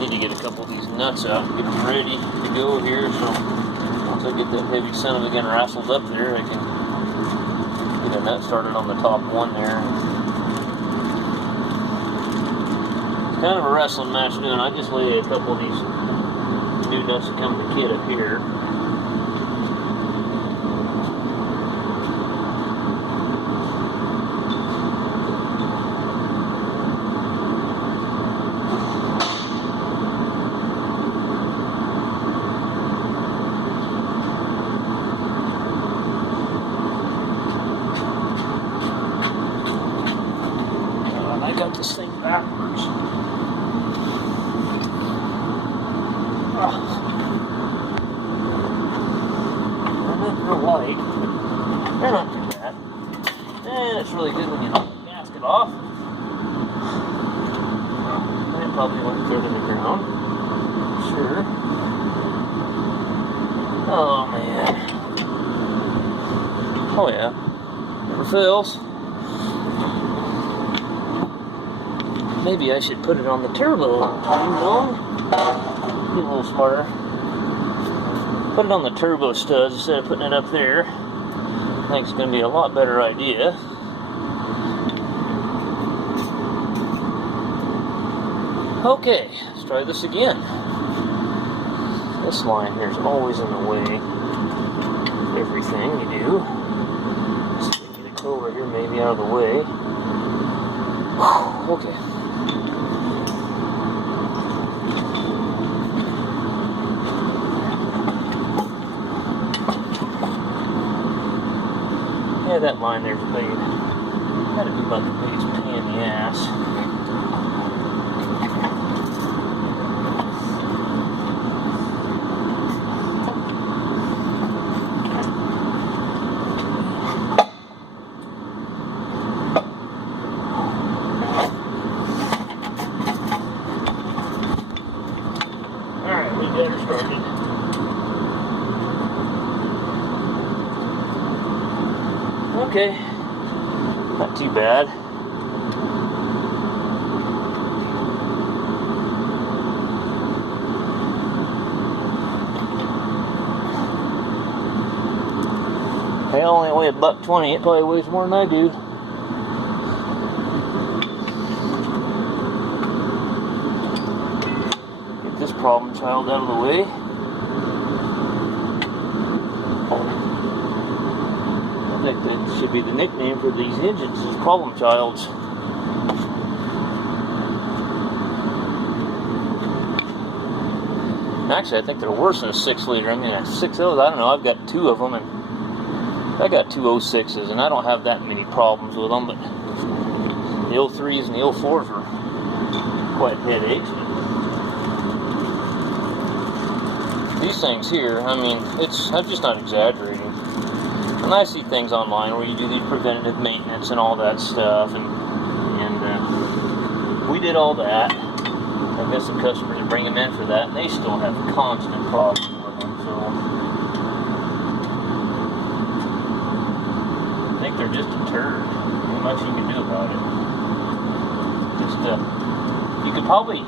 Need to get a couple of these nuts out and get them ready to go here, so once I get that heavy son of a gun rassled up there, I can get a nut started on the top one there. It's kind of a wrestling match doing. I just lay a couple of these new nuts that come in the kit up here. I got this thing backwards. They're not real light. They're not too bad. And it's really good when you knock the gasket off. It probably went further to the ground. Sure. Oh man. Oh yeah. Never fails. Maybe I should put it on the turbo, you know? Be a little smarter. Put it on the turbo studs instead of putting it up there. I think it's going to be a lot better idea. Okay, let's try this again. This line here is always in the way of everything you do. Let's see if we can get it over here, maybe out of the way. Okay. Yeah, that line there's big. Gotta be about the biggest pain in the ass. Alright, we got her started. Okay, not too bad. I only weigh $1.20. It probably weighs more than I do. Get this problem child out of the way. I think that should be the nickname for these engines, is problem childs. Actually, I think they're worse than a 6-liter. I mean, a 6.0, I don't know, I've got 2 of them, and I got 2 06s, and I don't have that many problems with them, but the 03s and the 04s are quite headaches. These things here, I mean, I'm just not exaggerating. And I see things online where you do these preventative maintenance and all that stuff, and we did all that. I've got some customers that bring them in for that, and they still have constant problems with them. So I think they're just a turd. Not much you can do about it. Just you could probably,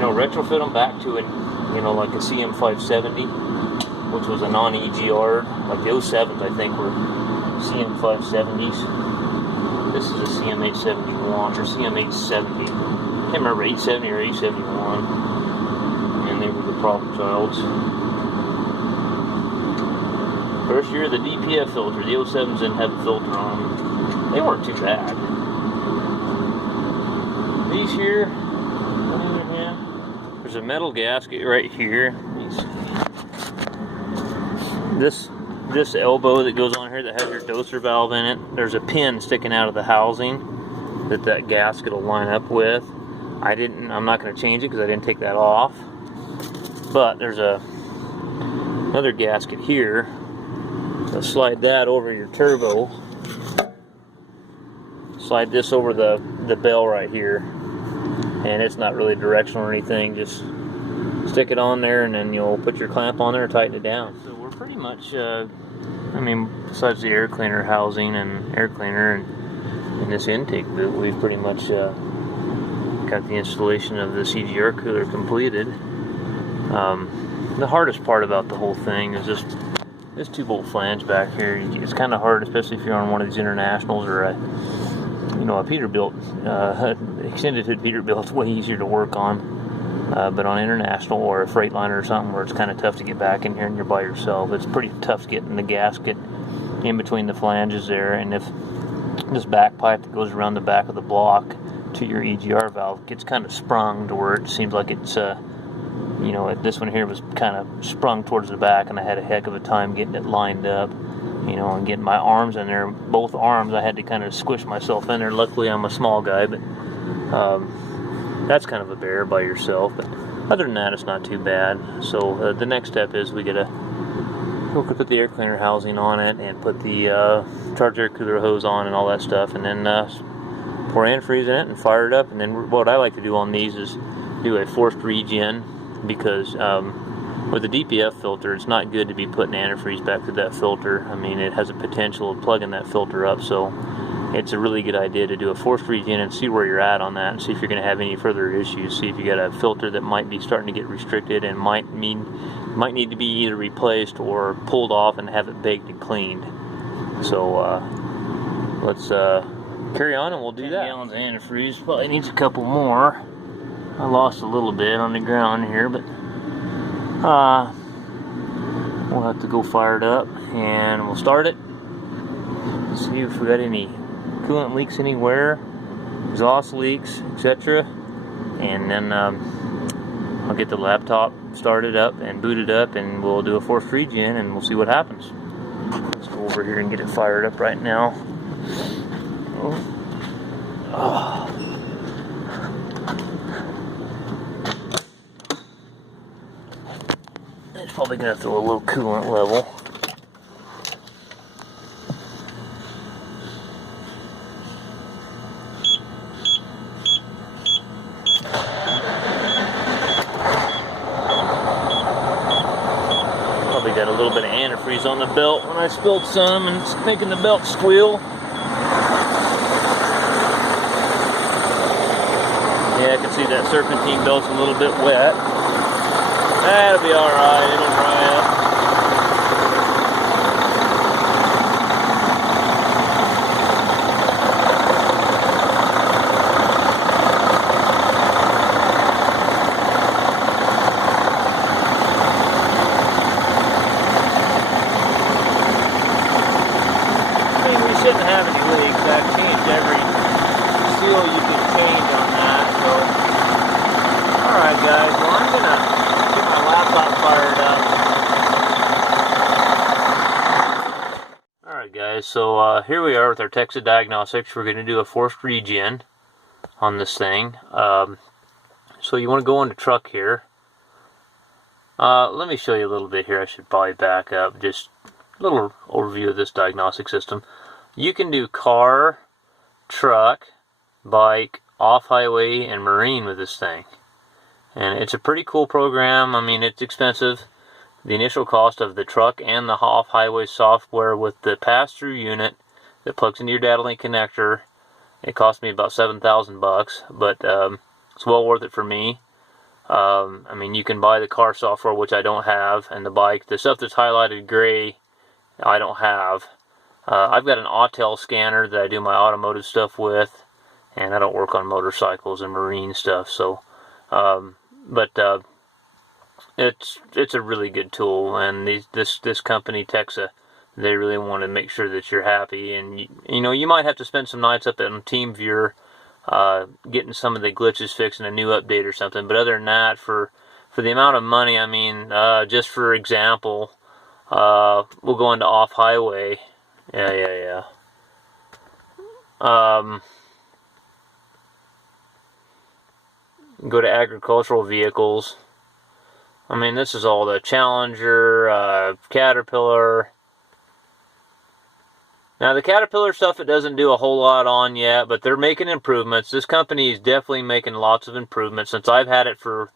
retrofit them back to an, like a cm870. Which was a non-EGR, like the 07s I think were CM570s. This is a CM871 or CM870. I can't remember, 870 or 871. And they were the problem childs. First year, the DPF filter, the 07s didn't have a filter on them. They weren't too bad. These here, on the other hand, there's a metal gasket right here. This elbow that goes on here that has your doser valve in it, there's a pin sticking out of the housing that gasket will line up with. I'm not going to change it because I didn't take that off. But there's another gasket here. So slide that over your turbo. Slide this over the bell right here. And it's not really directional or anything. Just stick it on there and then you'll put your clamp on there and tighten it down. So we're pretty much, besides the air cleaner housing and air cleaner and this intake boot, we've pretty much got the installation of the CGR cooler completed. The hardest part about the whole thing is just this 2-bolt flange back here. It's kind of hard, especially if you're on one of these internationals or a Peterbilt, extended hood Peterbilt. It's way easier to work on. But on international or a Freightliner or something where it's kind of tough to get back in here and you're by yourself, it's pretty tough getting the gasket in between the flanges there. And if this back pipe that goes around the back of the block to your EGR valve gets kind of sprung to where it seems like it's this one here was kind of sprung towards the back, and I had a heck of a time getting it lined up, and getting my arms in there. Both arms I had to kind of squish myself in there. Luckily I'm a small guy, but that's kind of a bear by yourself. But other than that, it's not too bad. So the next step is we could put the air cleaner housing on it and put the charge air cooler hose on and all that stuff, and then pour antifreeze in it and fire it up. And then what I like to do on these is do a forced regen, because with the DPF filter, it's not good to be putting antifreeze back through that filter. I mean, it has a potential of plugging that filter up, so it's a really good idea to do a forced regen and see where you're at on that, and see if you're going to have any further issues. See if you got a filter that might be starting to get restricted and might need to be either replaced or pulled off and have it baked and cleaned. So let's carry on and we'll do that. 10 gallons of antifreeze. Probably needs a couple more. I lost a little bit on the ground here, but we'll have to go fire it up and we'll start it. See if we got any coolant leaks anywhere, exhaust leaks, etc. And then I'll get the laptop started up and booted up, and we'll do a forced regen and we'll see what happens. Let's go over here and get it fired up right now. It's probably going to throw a little coolant level. Probably got a little bit of antifreeze on the belt when I spilled some and it's making the belt squeal. Yeah, I can see that serpentine belt's a little bit wet. That'll be alright, it'll dry up. I mean, we shouldn't have any leaks. I've changed every seal you can change on that, so. Alright guys, well I'm gonna get my laptop fired up. Alright guys, so here we are with our Texas Diagnostics. We're going to do a forced regen on this thing. So you want to go into truck here. Let me show you a little bit here. I should probably back up. Just a little overview of this diagnostic system. You can do car, truck, bike, off-highway, and marine with this thing. And it's a pretty cool program. I mean, it's expensive. The initial cost of the truck and the off-highway software with the pass-through unit that plugs into your data link connector, it cost me about $7,000, but it's well worth it for me. I mean, you can buy the car software, which I don't have, and the bike. The stuff that's highlighted gray, I don't have. I've got an Autel scanner that I do my automotive stuff with, and I don't work on motorcycles and marine stuff, so it's a really good tool. And this company, They really want to make sure that you're happy, and you know, you might have to spend some nights up on TeamViewer getting some of the glitches fixed in a new update or something. But other than that, for the amount of money, I mean, just for example, we'll go into off-highway. Yeah. Go to agricultural vehicles. I mean, this is all the Challenger, Caterpillar. Now, the Caterpillar stuff, it doesn't do a whole lot on yet, but they're making improvements. This company is definitely making lots of improvements. Since I've had it for,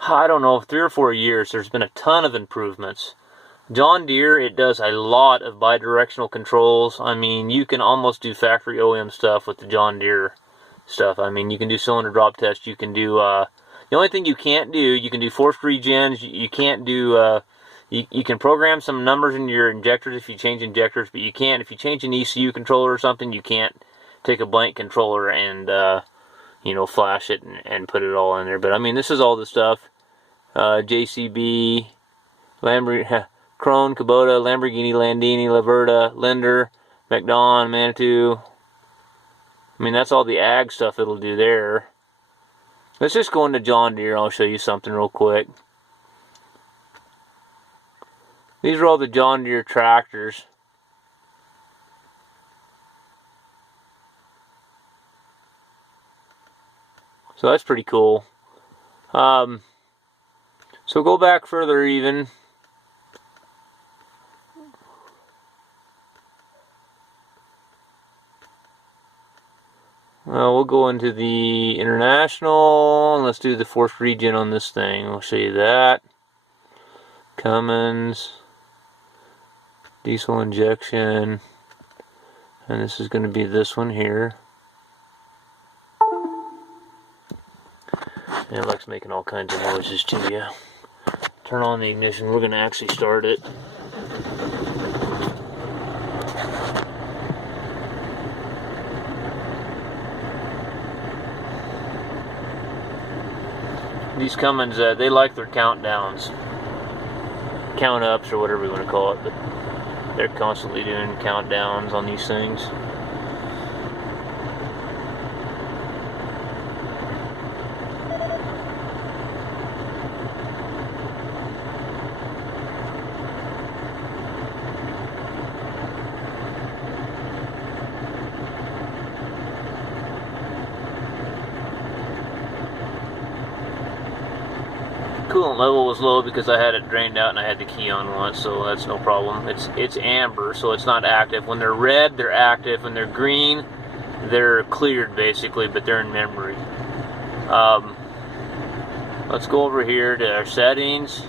I don't know, 3 or 4 years, there's been a ton of improvements. John Deere, it does a lot of bidirectional controls. I mean, you can almost do factory OEM stuff with the John Deere stuff. I mean, you can do cylinder drop test. You can do, the only thing you can't do, you can do forced regens. You can't do, you can program some numbers in your injectors if you change injectors, but you can't, if you change an ECU controller or something, you can't take a blank controller and, you know, flash it and put it all in there. But, I mean, this is all the stuff. JCB, Krone, Kubota, Lamborghini, Landini, Laverda, Linder, McDon, Manitou. I mean, that's all the ag stuff it'll do there. Let's just go into John Deere. I'll show you something real quick. These are all the John Deere tractors. So that's pretty cool. So go back further even. We'll go into the international, and let's do the forced regen on this thing. We'll show you that. Cummins, diesel injection, and this is going to be this one here. And it likes making all kinds of noises to you. Turn on the ignition. We're going to actually start it. These Cummins, they like their countdowns, count ups, or whatever you want to call it, but they're constantly doing countdowns on these things. Coolant level was low because I had it drained out and I had the key on once, so that's no problem. It's amber, so it's not active. When they're red, they're active. When they're green, they're cleared basically, but they're in memory. Let's go over here to our settings.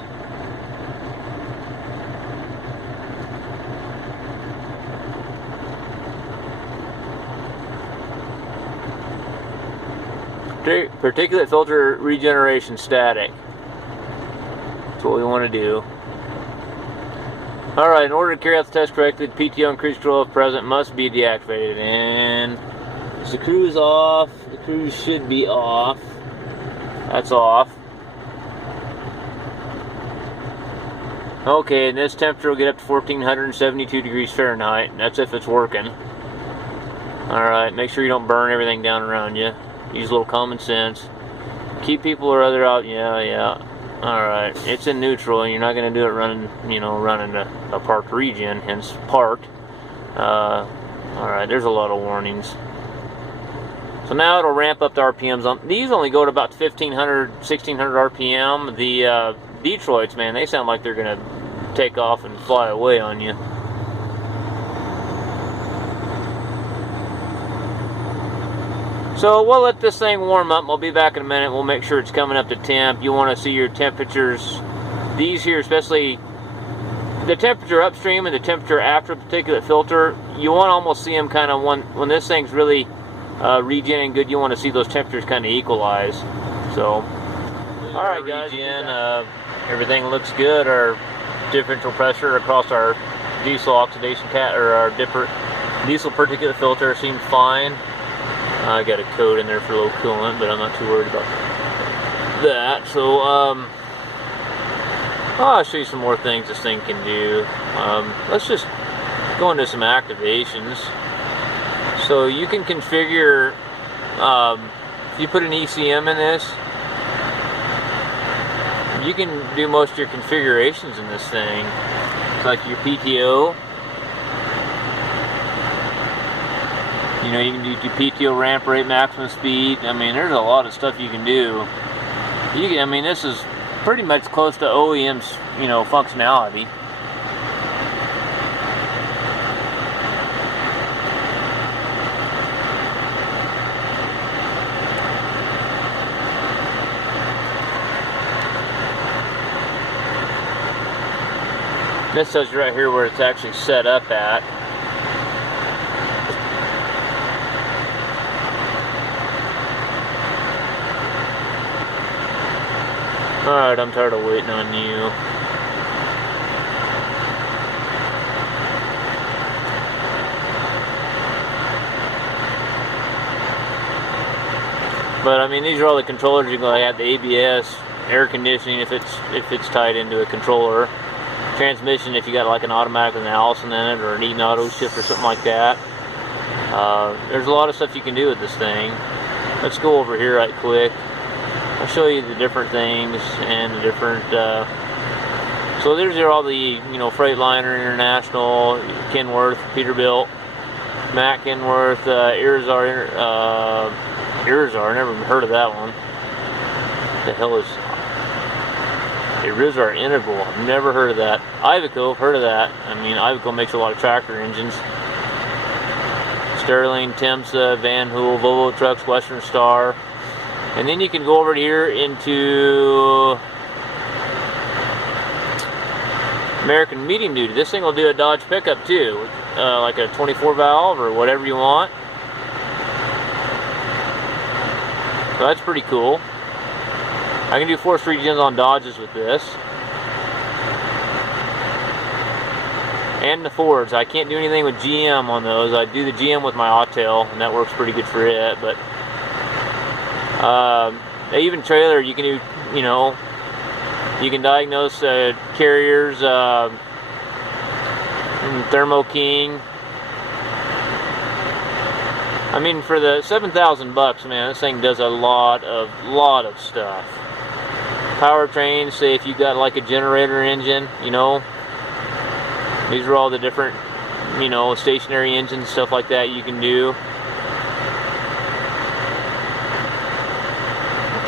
Particulate filter regeneration static. That's what we want to do. Alright, in order to carry out the test correctly, the PTO and cruise control if present must be deactivated. And the cruise off. The cruise should be off. That's off. Okay, and this temperature will get up to 1472 degrees Fahrenheit. That's if it's working. Alright, make sure you don't burn everything down around you. Use a little common sense. Keep people or other out. Yeah. Alright, it's in neutral, and you're not going to do it running, you know, running a parked regen, hence parked. Alright, there's a lot of warnings. So now it'll ramp up the RPMs. These only go to about 1500, 1600 RPM. The Detroits, man, they sound like they're going to take off and fly away on you. So we'll let this thing warm up. We'll be back in a minute. We'll make sure it's coming up to temp. You want to see your temperatures. These here, especially the temperature upstream and the temperature after particulate filter, you want to almost see them kind of when this thing's really regenerating good. You want to see those temperatures kind of equalize. So, all right, guys. Everything looks good. Our differential pressure across our diesel oxidation or our diesel particulate filter seems fine. I got a code in there for a little coolant, but I'm not too worried about that. So, I'll show you some more things this thing can do. Let's just go into some activations. So you can configure, if you put an ECM in this, you can do most of your configurations in this thing. It's like your PTO. You know, you can do your PTO ramp rate, maximum speed. I mean, there's a lot of stuff you can do. I mean, this is pretty much close to OEM's, you know, functionality. This tells you right here where it's actually set up at. Alright, I'm tired of waiting on you. But I mean, these are all the controllers. You're going to have the ABS, air conditioning if it's tied into a controller, transmission if you got like an automatic with an Allison in it, or an Eaton auto shift or something like that. There's a lot of stuff you can do with this thing. Let's go over here right quick. I'll show you the different things and the different. So there's all the, you know, Freightliner, International, Kenworth, Peterbilt, Mack Kenworth, Irizar. Irizar, never heard of that one. What the hell is Irizar Integral? I've never heard of that. Iveco, heard of that. I mean, Iveco makes a lot of tractor engines. Sterling, Temsa, Van Hool, Volvo Trucks, Western Star. And then you can go over here into American medium duty. This thing will do a Dodge pickup too, like a 24 valve or whatever you want. So that's pretty cool. I can do force regens on Dodges with this. And the Fords. I can't do anything with GM on those. I do the GM with my Autel, and that works pretty good for it. But even trailer, you can do, you know, you can diagnose carriers, Thermo King. I mean, for the $7,000, man, this thing does a lot of stuff. Powertrain, say if you got like a generator engine, you know, these are all the different, you know, stationary engines, stuff like that you can do.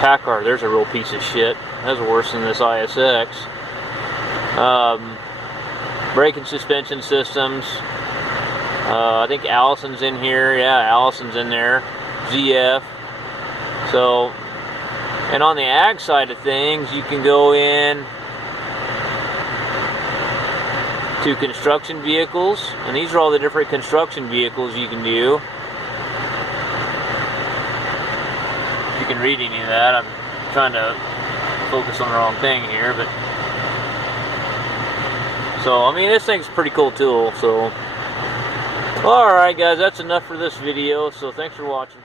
Packard, there's a real piece of shit. That's worse than this ISX. Brake and suspension systems. I think Allison's in here. Yeah, Allison's in there. ZF. So, and on the ag side of things, you can go in to construction vehicles, and these are all the different construction vehicles you can do. If you can read any of that, I'm trying to focus on the wrong thing here, but so I mean, this thing's a pretty cool tool. So alright guys, that's enough for this video, so thanks for watching.